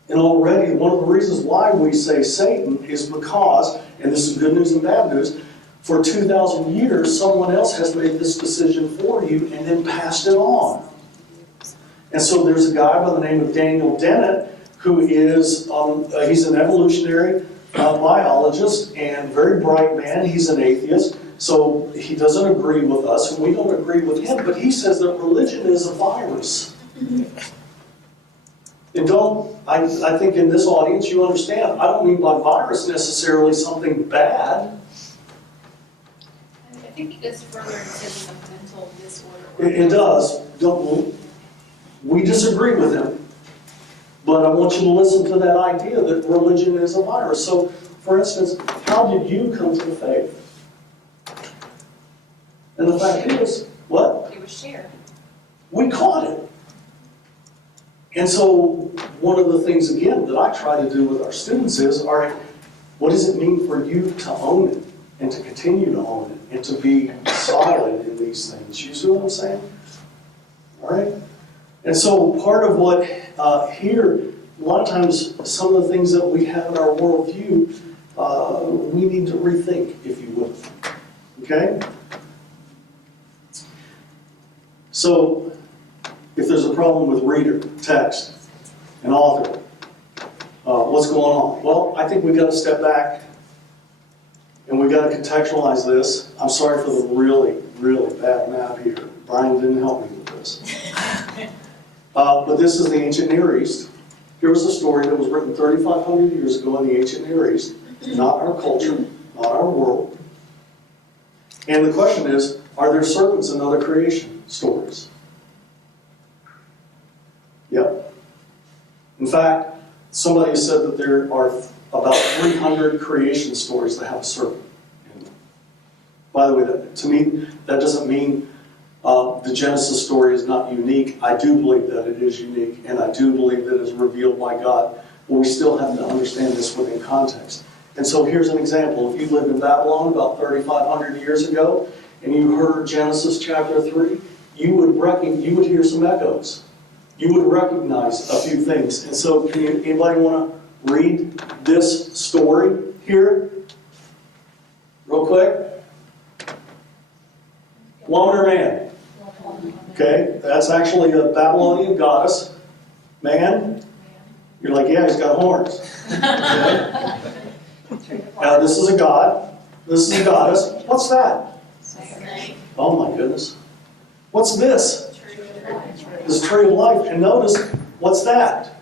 And already one of the reasons why we say Satan is because, and this is good news and bad news, for 2,000 years, someone else has made this decision for you and then passed it on. And so there's a guy by the name of Daniel Dennett who is, he's an evolutionary biologist and very bright man. He's an atheist, so he doesn't agree with us, and we don't agree with him, but he says that religion is a virus. And I think in this audience you understand, I don't mean by virus necessarily something bad. I think it goes further and says a mental disorder. It does. We disagree with him. But I want you to listen to that idea that religion is a virus. So, for instance, how did you come to the faith? And the fact is, what? It was shared. We caught it. And so, one of the things, again, that I try to do with our students is, all right, what does it mean for you to own it and to continue to own it and to be solid in these things? You see what I'm saying? All right? And so part of what here, a lot of times, some of the things that we have in our worldview, we need to rethink, if you will. Okay? So, if there's a problem with reader, text, and author, what's going on? Well, I think we've got to step back and we've got to contextualize this. I'm sorry for the really, really bad map here. Brian didn't help me with this. But this is the ancient Near East. Here was a story that was written 3,500 years ago in the ancient Near East, not our culture, not our world. And the question is, are there serpents in other creation stories? Yep. In fact, somebody said that there are about 300 creation stories that have a serpent in them. By the way, to me, that doesn't mean the Genesis story is not unique. I do believe that it is unique, and I do believe that it is revealed by God. But we still have to understand this within context. And so here's an example. If you lived in Babylon about 3,500 years ago, and you heard Genesis chapter 3, you would hear some echoes. You would recognize a few things. And so anybody want to read this story here? Real quick. Woman or man? Okay, that's actually a Babylonian goddess. Man? You're like, yeah, he's got horns. Okay. Now this is a god. This is a goddess. What's that? Oh my goodness. What's this? This tree of life. And notice, what's that?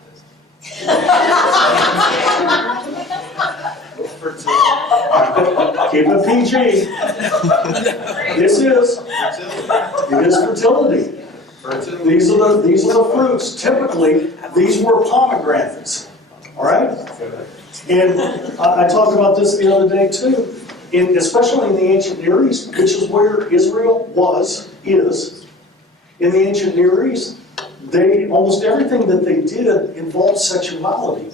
Keep it PG. This is. It is fertility. These are the fruits. Typically, these were pomegranates. All right? And I talked about this the other day too. Especially in the ancient Near East, which is where Israel is. In the ancient Near East, almost everything that they did involved sexuality.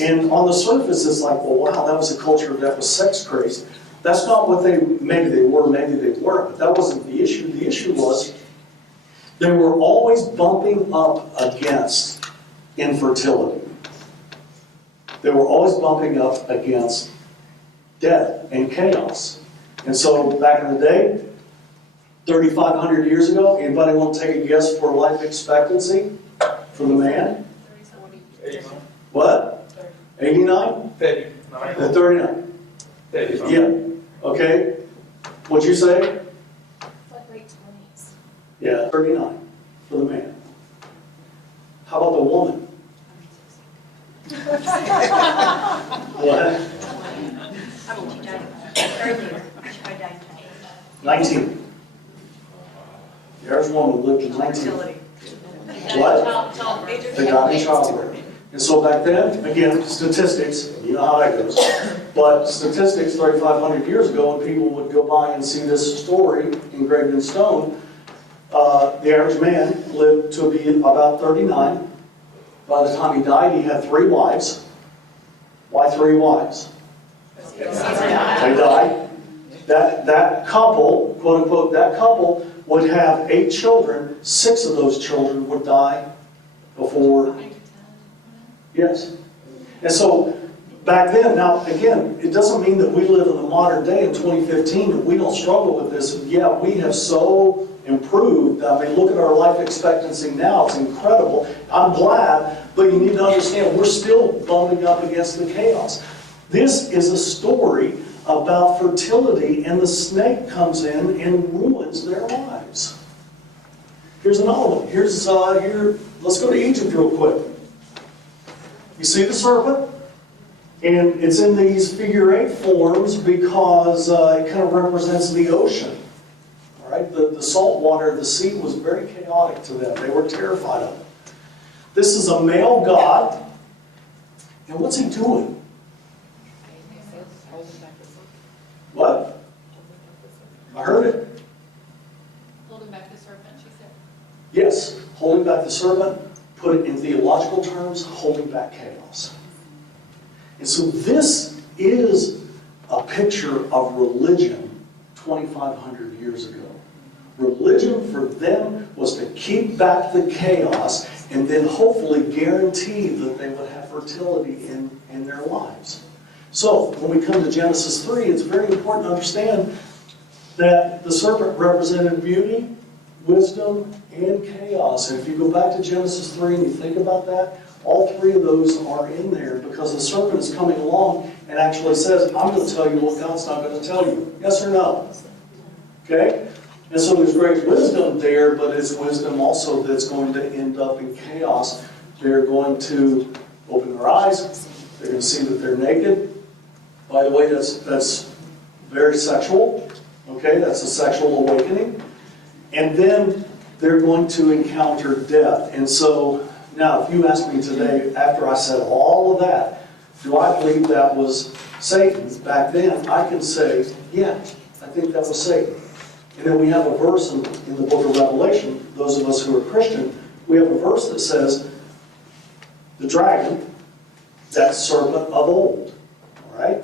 And on the surface, it's like, well, wow, that was a culture that was sex crazed. That's not what maybe they were, maybe they weren't, but that wasn't the issue. The issue was they were always bumping up against infertility. They were always bumping up against death and chaos. And so back in the day, 3,500 years ago, anybody want to take a guess for life expectancy for the man? 89. What? 89? 39. Yeah. Okay. What'd you say? Like late 20s. Yeah, 39 for the man. How about the woman? What? 19. The average woman lived to 19. What? They died in childbirth. And so back then, again, statistics, you know how that goes, but statistics 3,500 years ago, when people would go by and see this story engraved in stone, the average man lived to be about 39. By the time he died, he had 3 wives. Why 3 wives? They died. That couple, quote unquote, that couple would have 8 children. 6 of those children would die before. Yes. And so back then, now again, it doesn't mean that we live in the modern day in 2015 and we don't struggle with this. Yeah, we have so improved. I mean, look at our life expectancy now. It's incredible. I'm glad, but you need to understand we're still bumping up against the chaos. This is a story about fertility, and the snake comes in and ruins their lives. Here's another one. Let's go to Egypt real quick. You see the serpent? And it's in these figure 8 forms because it kind of represents the ocean. All right? The salt water of the sea was very chaotic to them. They were terrified of it. This is a male god. And what's he doing? What? I heard it. Holding back the serpent, she said. Yes, holding back the serpent. Put it in theological terms, holding back chaos. And so this is a picture of religion 2,500 years ago. Religion for them was to keep back the chaos and then hopefully guarantee that they would have fertility in their lives. So when we come to Genesis 3, it's very important to understand that the serpent represented beauty, wisdom, and chaos. And if you go back to Genesis 3 and you think about that, all 3 of those are in there because the serpent is coming along and actually says, I'm going to tell you what God's not going to tell you. Yes or no? Okay? And so there's great wisdom there, but it's wisdom also that's going to end up in chaos. They're going to open their eyes. They're going to see that they're naked. By the way, that's very sexual. Okay? That's a sexual awakening. And then they're going to encounter death. And so, now, if you ask me today, after I said all of that, do I believe that was Satan back then? I can say, yeah, I think that was Satan. And then we have a verse in the book of Revelation, those of us who are Christian, we have a verse that says, the dragon, that serpent of old. All right?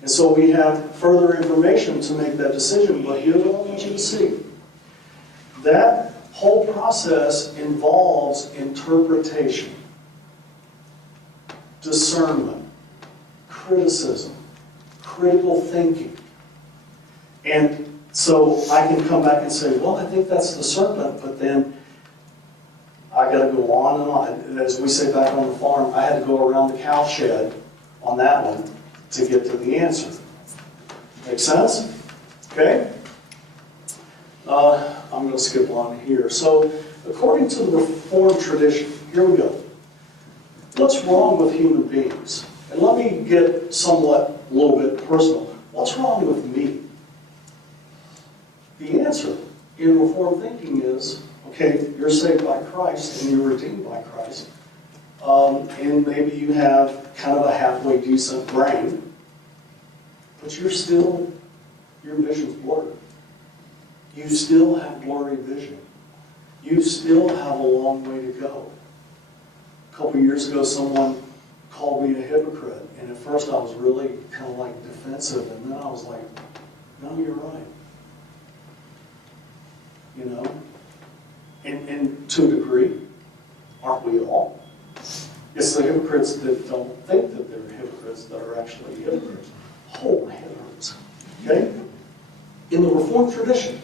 And so we have further information to make that decision, but here's what I want you to see. That whole process involves interpretation, discernment, criticism, critical thinking. And so I can come back and say, well, I think that's the serpent, but then I got to go on and on. As we say back on the farm, I had to go around the cow shed on that one to get to the answer. Make sense? Okay? I'm going to skip on here. So, according to the Reformed tradition, here we go. What's wrong with human beings? And let me get somewhat a little bit personal. What's wrong with me? The answer in Reformed thinking is, okay, you're saved by Christ and you're redeemed by Christ. And maybe you have kind of a halfway decent brain, but your vision's blurred. You still have blurry vision. You still have a long way to go. A couple years ago, someone called me a hypocrite, and at first I was really kind of like defensive, and then I was like, no, you're right. You know? And to a degree, aren't we all? It's the hypocrites that don't think that they're hypocrites that are actually hypocrites. Oh, my head hurts. Okay? In the Reformed tradition,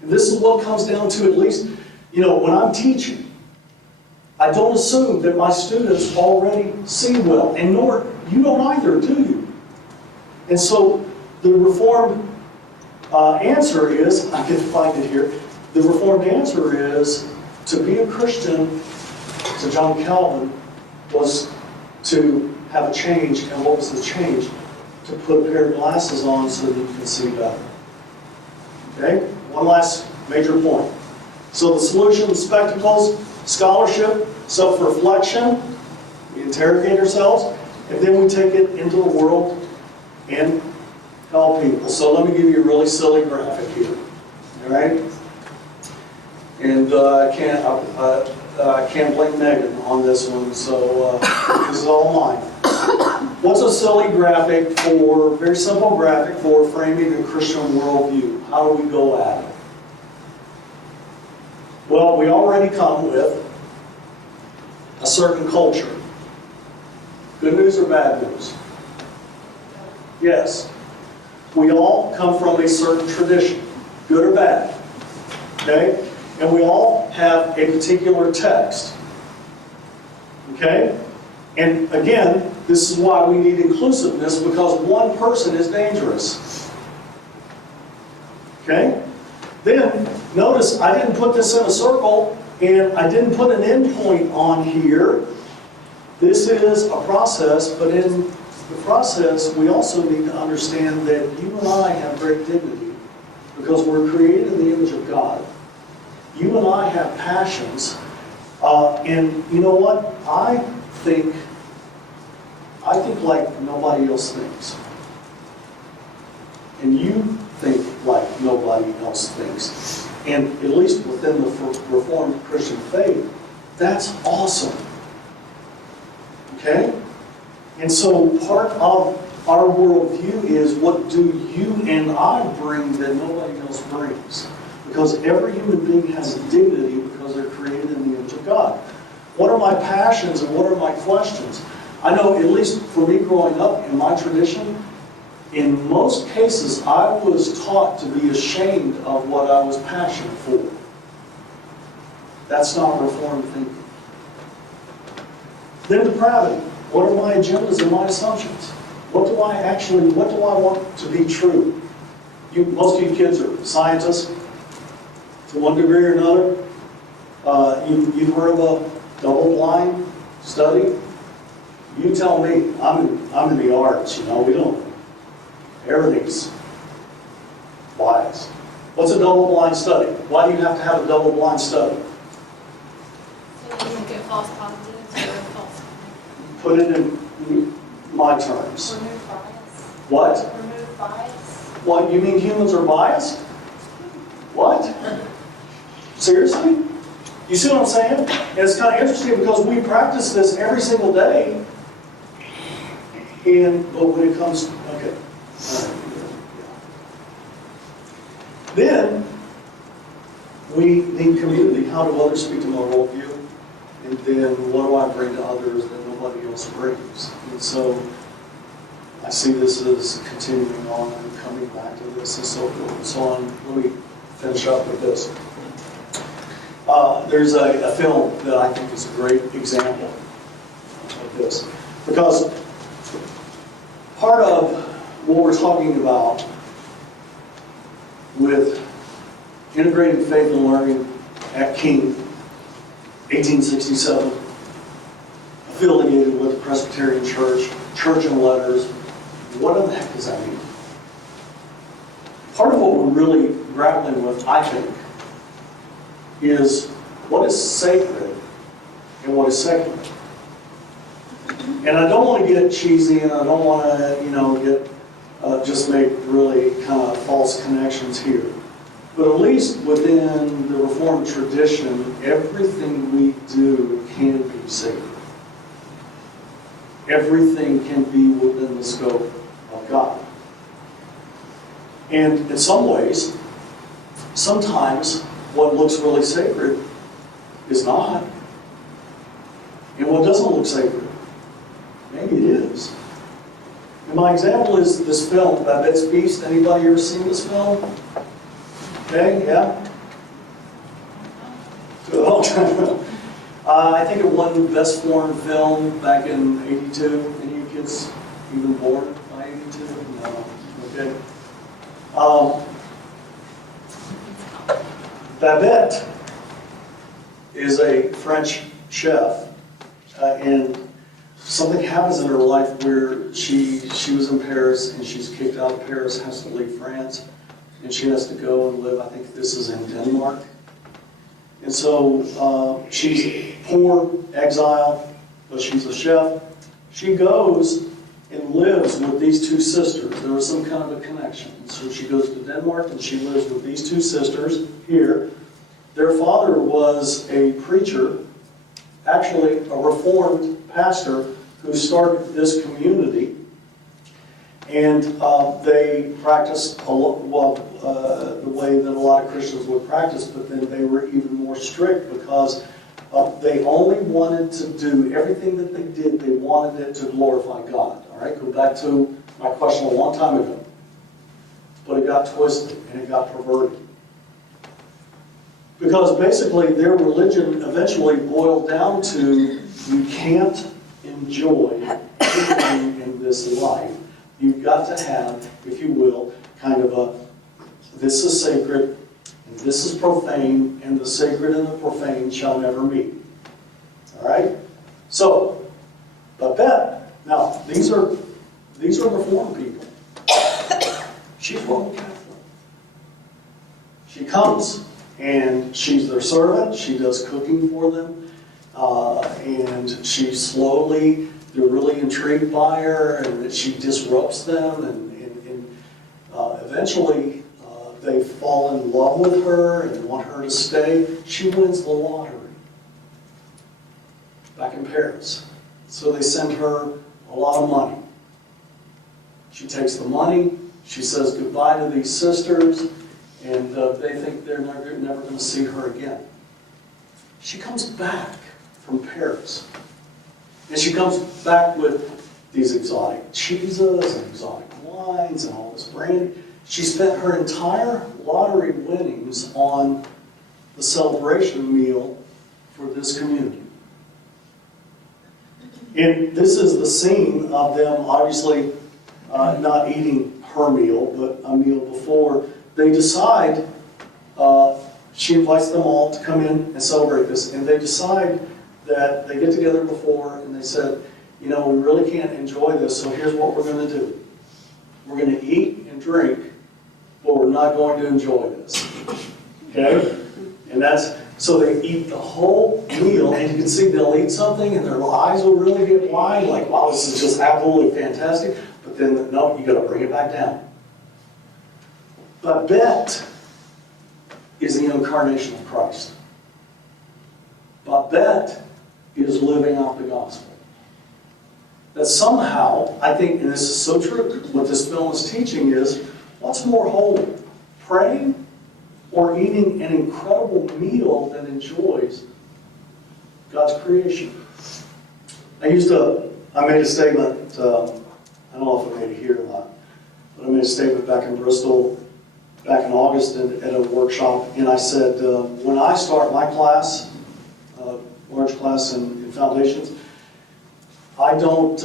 and this is what comes down to, at least, you know, when I'm teaching, I don't assume that my students already see well, and nor, you don't either, do you? And so, the Reformed answer is, I can find it here, the Reformed answer is, to be a Christian, to John Calvin, was to have a change, and what was the change? To put a pair of glasses on so that you can see better. Okay? One last major point. So the solution, spectacles, scholarship, self-reflection, we interrogate ourselves, and then we take it into the world and help people. So let me give you a really silly graphic here. All right? And I can't blame Megan on this one, so this is all mine. What's a silly graphic for, very simple graphic for framing a Christian worldview? How do we go at it? Well, we already come with a certain culture. Good news or bad news? Yes. We all come from a certain tradition, good or bad. Okay? And we all have a particular text. Okay? And again, this is why we need inclusiveness, because one person is dangerous. Okay? Then, notice I didn't put this in a circle, and I didn't put an endpoint on here. This is a process, but in the process, we also need to understand that you and I have great dignity, because we're created in the image of God. You and I have passions, and you know what? I think like nobody else thinks. And you think like nobody else thinks. And at least within the Reformed Christian faith, that's awesome. Okay? And so part of our worldview is, what do you and I bring that nobody else brings? Because every human being has a dignity because they're created in the image of God. What are my passions and what are my questions? I know, at least for me growing up in my tradition, in most cases I was taught to be ashamed of what I was passionate for. That's not Reformed thinking. Then depravity. What are my agendas and my assumptions? What do I want to be true? Most of you kids are scientists to one degree or another. You've heard of a double-blind study? You tell me. I'm in the arts, you know. We don't. Everything's biased. What's a double-blind study? Why do you have to have a double-blind study? So that you don't get false positives or false. Put it in my terms. Remove bias. What? Remove bias. What, you mean humans are biased? What? Seriously? You see what I'm saying? And it's kind of interesting because we practice this every single day. But when it comes, okay. All right. Then, we need community. How do others speak to my worldview? And then what do I bring to others that nobody else brings? And so, I see this as continuing on and coming back to this and so forth and so on. Let me finish up with this. There's a film that I think is a great example of this. Because part of what we're talking about with integrating faith and learning at King, 1867, affiliated with the Presbyterian Church, Church and Letters, what the heck does that mean? Part of what we're really grappling with, I think, is what is sacred and what is secular. And I don't want to get cheesy, and I don't want to, get just make really kind of false connections here. But at least within the Reformed tradition, everything we do can be sacred. Everything can be within the scope of God. And in some ways, sometimes what looks really sacred is not. And what doesn't look sacred, maybe it is. And my example is this film, Babette's Feast. Anybody ever seen this film? Okay, yeah? I think it won Best Foreign Film back in '82. Any of you kids even born by '82? No. Okay. Babette is a French chef, and something happens in her life where she was in Paris and she's kicked out of Paris, has to leave France, and she has to go and live, I think this is in Denmark. And so she's poor, exile, but she's a chef. She goes and lives with these two sisters. There was some kind of a connection. So she goes to Denmark and she lives with these two sisters here. Their father was a preacher, actually a Reformed pastor, who started this community. And they practiced the way that a lot of Christians would practice, but then they were even more strict because they only wanted to do everything that they did, they wanted it to glorify God. All right, go back to my question a long time ago. But it got twisted and it got perverted. Because basically their religion eventually boiled down to you can't enjoy anything in this life. You've got to have, if you will, kind of a, this is sacred, and this is profane, and the sacred and the profane shall never meet. All right? So, Babette, now, these are Reformed people. She's Roman Catholic. She comes, and she's their servant. She does cooking for them. And she slowly, they're really intrigued by her, and that she disrupts them, and eventually they fall in love with her and want her to stay. She wins the lottery back in Paris. So they send her a lot of money. She takes the money, she says goodbye to these sisters, and they think they're never going to see her again. She comes back from Paris. And she comes back with these exotic cheeses and exotic wines and all this brandy. She spent her entire lottery winnings on the celebration meal for this community. And this is the scene of them obviously not eating her meal, but a meal before. They decide, she invites them all to come in and celebrate this, and they decide that they get together before and they said, we really can't enjoy this, so here's what we're going to do. We're going to eat and drink, but we're not going to enjoy this. Okay? And so they eat the whole meal, and you can see they'll eat something and their eyes will really get wide, like, wow, this is just absolutely fantastic. But then, no, you got to bring it back down. But Babette is the incarnation of Christ. Babette is living out the gospel. That somehow, I think, and this is so true, what this film is teaching is, what's more holy? Praying or eating an incredible meal that enjoys God's creation? I made a statement, I don't know if I made it here or not, but I made a statement back in Bristol, back in August at a workshop, and I said, when I start my class, large class in foundations, I don't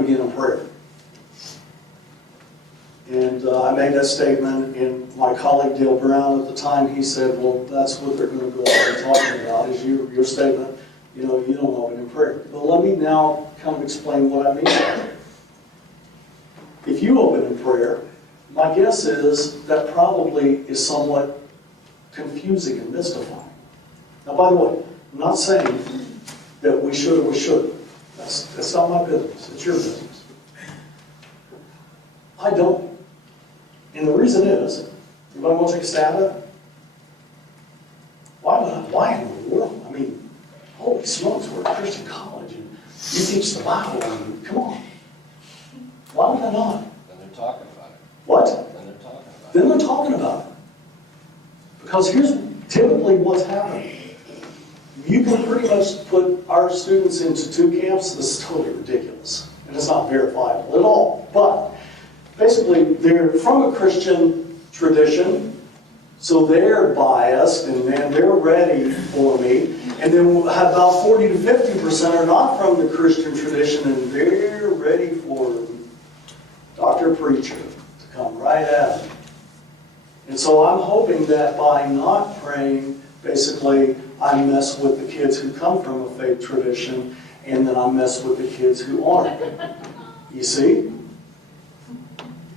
begin in prayer. And I made that statement, and my colleague Dale Brown at the time, he said, well, that's what they're going to go on and talking about, is your statement, you don't open in prayer. But let me now kind of explain what I mean by that. If you open in prayer, my guess is that probably is somewhat confusing and mystifying. Now, by the way, I'm not saying that we should or we shouldn't. That's not my business. It's your business. I don't. And the reason is, anybody want to take a stab at it? Why in the world? I mean, holy smokes, we're a Christian college and you teach the Bible. And, come on. Why would I not? Then they're talking about it. What? Then they're talking about it. Then they're talking about it. Because here's typically what's happening. You can pretty much put our students into two camps. This is totally ridiculous. And it's not verifiable at all. But basically, they're from a Christian tradition, so they're biased and they're ready for me. And then about 40 to 50% are not from the Christian tradition, and they're ready for Dr. Preacher to come right at them. And so I'm hoping that by not praying, basically, I mess with the kids who come from a faith tradition, and then I mess with the kids who aren't. You see?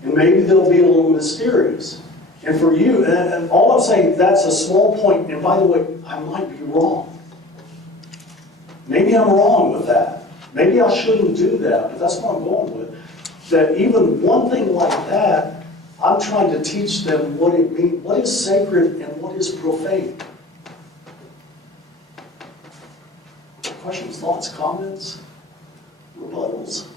And maybe they'll be a little mysterious. And for you, and all I'm saying, that's a small point, and by the way, I might be wrong. Maybe I'm wrong with that. Maybe I shouldn't do that, but that's what I'm going with. That even one thing like that, I'm trying to teach them what it means, what is sacred and what is profane. Questions, thoughts, comments, rebuttals?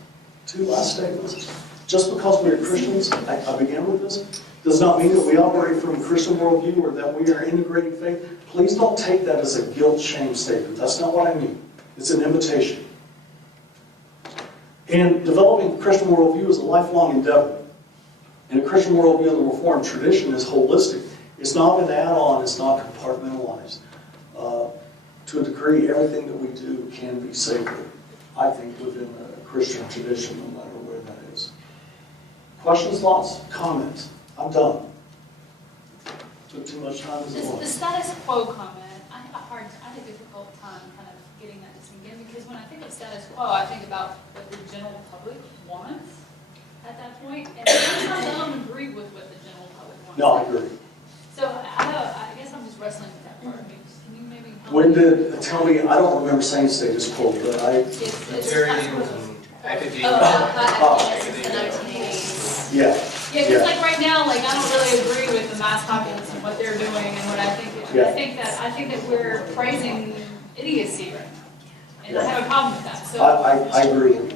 Two last statements. Just because we're Christians, I began with this, does not mean that we operate from a Christian worldview or that we are integrating faith. Please don't take that as a guilt-shame statement. That's not what I mean. It's an invitation. And developing a Christian worldview is a lifelong endeavor. And a Christian worldview in the Reformed tradition is holistic. It's not an add-on, it's not compartmentalized. To a degree, everything that we do can be sacred, I think, within a Christian tradition, no matter where that is. Questions, thoughts, comments? I'm done. Took too much time as it The was. status quo comment, I had a difficult time kind of getting that to sink in, because when I think of status quo, I think about what the general public wants at that point, and sometimes I don't agree with what the general public wants. No, I agree. So I guess I'm just wrestling with that part. Can you maybe help When me? tell me, I don't remember saying status quo, but It's Very just- equal and academia. Since the 1980s. yeah. Yeah, because like right now, like I don't really agree with the mass populace and what they're doing and what I think. Yeah. I think that we're praising idiocy right now, and I Yeah. have a problem with that. So, I agree. okay,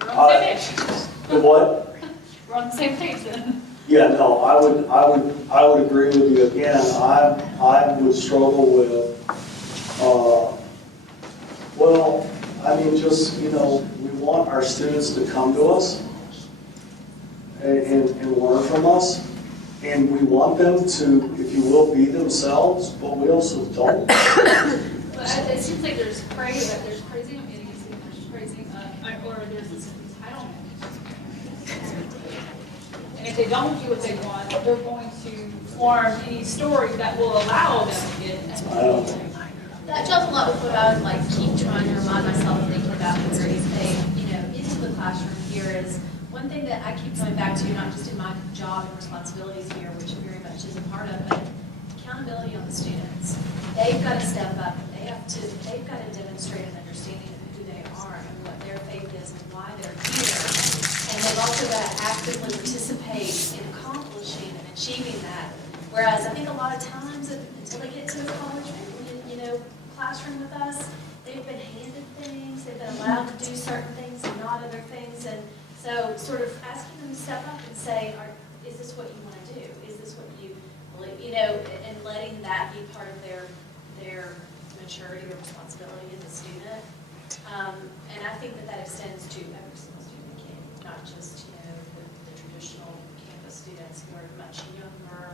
we're on the same page. The what? We're on the same page then. Yeah, no, I would agree with you again. I would struggle with, well, I mean, just, we want our students to come to us and learn from us. And we want them to, if you will, be themselves, but we also don't. But it seems like there's praising of idiocy, there's praising of, or there's this entitlement. And if they don't do what they want, they're going to form any story that will allow them to get That jumps a lot with what I would like keep trying to remind myself of thinking about here is into the classroom here is one thing that I keep coming back to, not just in my job and responsibilities here, which very much is a part of, but accountability on the students. They've got to step up. They've got to demonstrate an understanding of who they are and what their faith is and why they're here. they've also got to actively participate in accomplishing and achieving that. Whereas I think a lot of times, until they get to a college, classroom with us, they've been handed things, they've been allowed to do certain things and not other things. And so sort of asking them to step up and say, is this what you want to do? Is this what you believe? And letting that be part of their maturity or responsibility as a student. And I think that extends to every single student kid, not just, the traditional campus students who are much younger.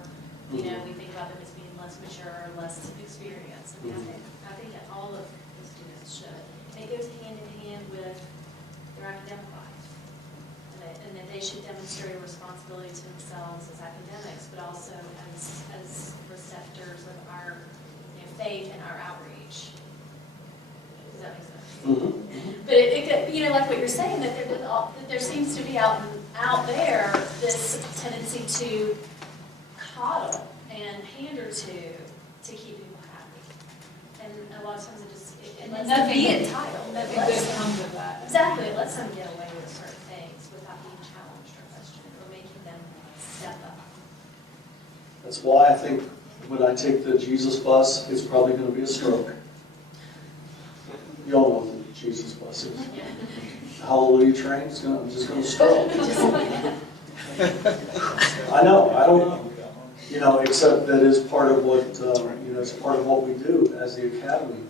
We think about them as being less mature, less experienced. I mean, I think that all of the students should. And it goes hand in hand with their academic life. And that they should demonstrate a responsibility to themselves as academics, but also as receptors of our faith and our outreach. Does that make sense? But it could, like what you're saying, that there seems to be out there this tendency to coddle and pander to keep people happy. And a lot of times it lets them be entitled. Nothing good comes of that. Exactly, it lets them get away with certain things without being challenged or questioned or making them step up. That's why I think when I take the Jesus bus, it's probably going to be a stroke. You all know what the Jesus bus is. Yeah. The Hallelujah train, I'm just going to stroke. I know, I don't know. Except that is part of what, it's part of what we do as the academy.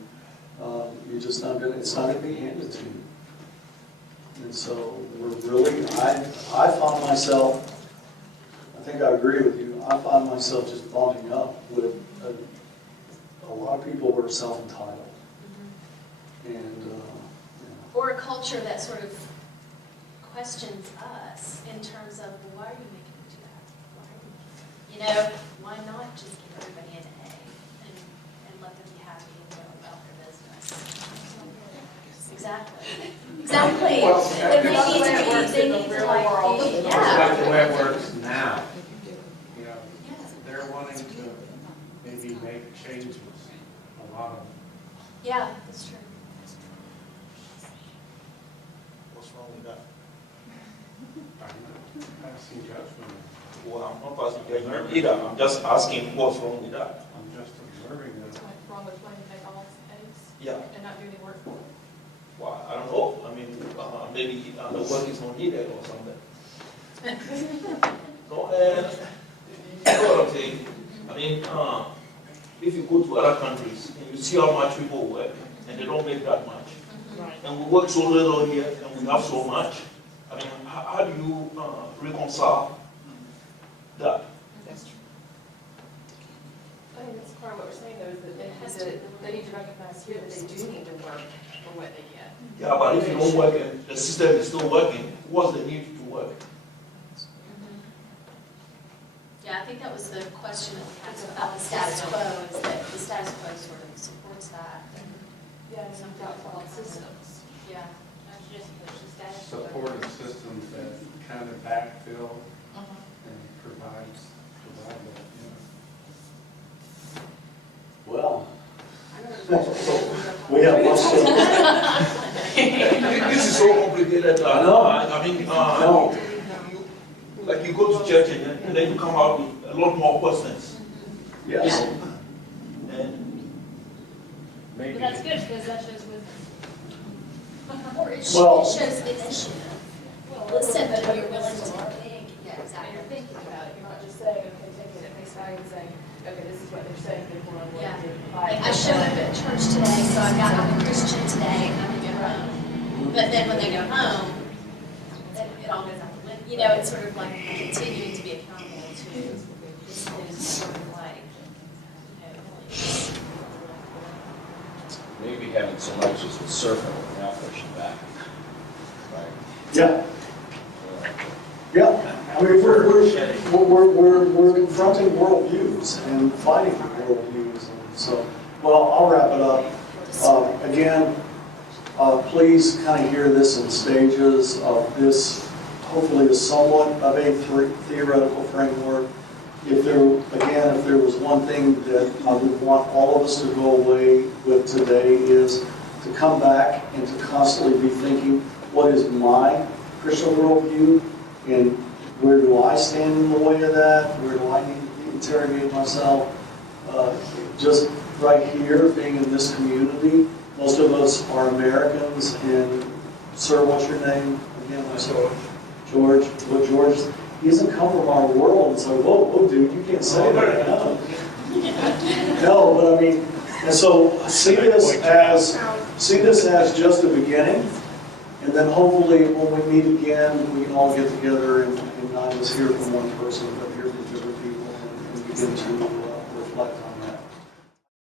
It's not going to be handed to you. And so we're really, I found myself, I think I agree with you, I found myself just bumping up with a lot of people who are self-entitled. And, Or a culture that sort of questions us in terms of, well, why are you making me do that? Why not just give everybody an A and let them be happy and go about their business? Exactly. Exactly. Well, And they need to like, It's yeah. like the way it works now. Yeah. They're wanting to maybe make changes, a lot of them. Yeah, that's true. What's wrong with that? I've seen judgment. Well, I'm not passing judgment either. I'm just asking what's wrong with that. I'm just observing that. Like wrong with when they all A's Yeah. and not do any work for it. Well, I don't know. I mean, maybe the work is not needed or something. No, you know what I'm saying? I mean, if you go to other countries and you see how much people work and they don't make that much, and we work so little here and we have so much, I mean, how do you reconcile that? That's true. I think that's part of what we're saying though, is that they need to recognize here that they do need to work for what they get. Yeah, but if you don't work and the system is still working, what's the need to work? Yeah, I think that was the question that we had about the status quo, is that the status quo sort of supports that. Yeah, and some got systems. Yeah. Supportive systems that kind of backfill and provide that, well, we have much to. This is so complicated. I know. I mean, No. like you go to church and then you come out with a lot more questions. Yes. And maybe. But that's good, because that shows wisdom. Or it Well- shows initiative. Listen, but you're willing to think. Yeah, And exactly. you're thinking about it, you're not just saying, okay, taking it at face value and saying, okay, this is what they're saying, therefore I'm going Yeah. to Like, apply. I showed up at church today, so I'm a Christian today, and I'm gonna go home. But then when they go home, then it all goes out the window. It's sort of like continuing to be accountable to this is sort of like, Maybe haven't so much as the surfing, now pushing back. Right? Yeah. Yeah. I mean, we're confronting worldviews and fighting worldviews. And so, well, I'll wrap it up. Again, please kind of hear this in stages of this, hopefully is somewhat of a theoretical framework. If there was one thing that I would want all of us to go away with today is to come back and to constantly be thinking, what is my Christian worldview? And where do I stand in the way of that? Where do I need to interrogate myself? Just right here, being in this community, most of us are Americans, and sir, what's your name again? I'm sorry. George. Well, George, he doesn't come from our world and say, whoa, whoa, dude, you can't say that. No. No, but I mean, and so see this as just a beginning, and then hopefully when we meet again, we can all get together and not just hear from one person, but hear from different people and begin to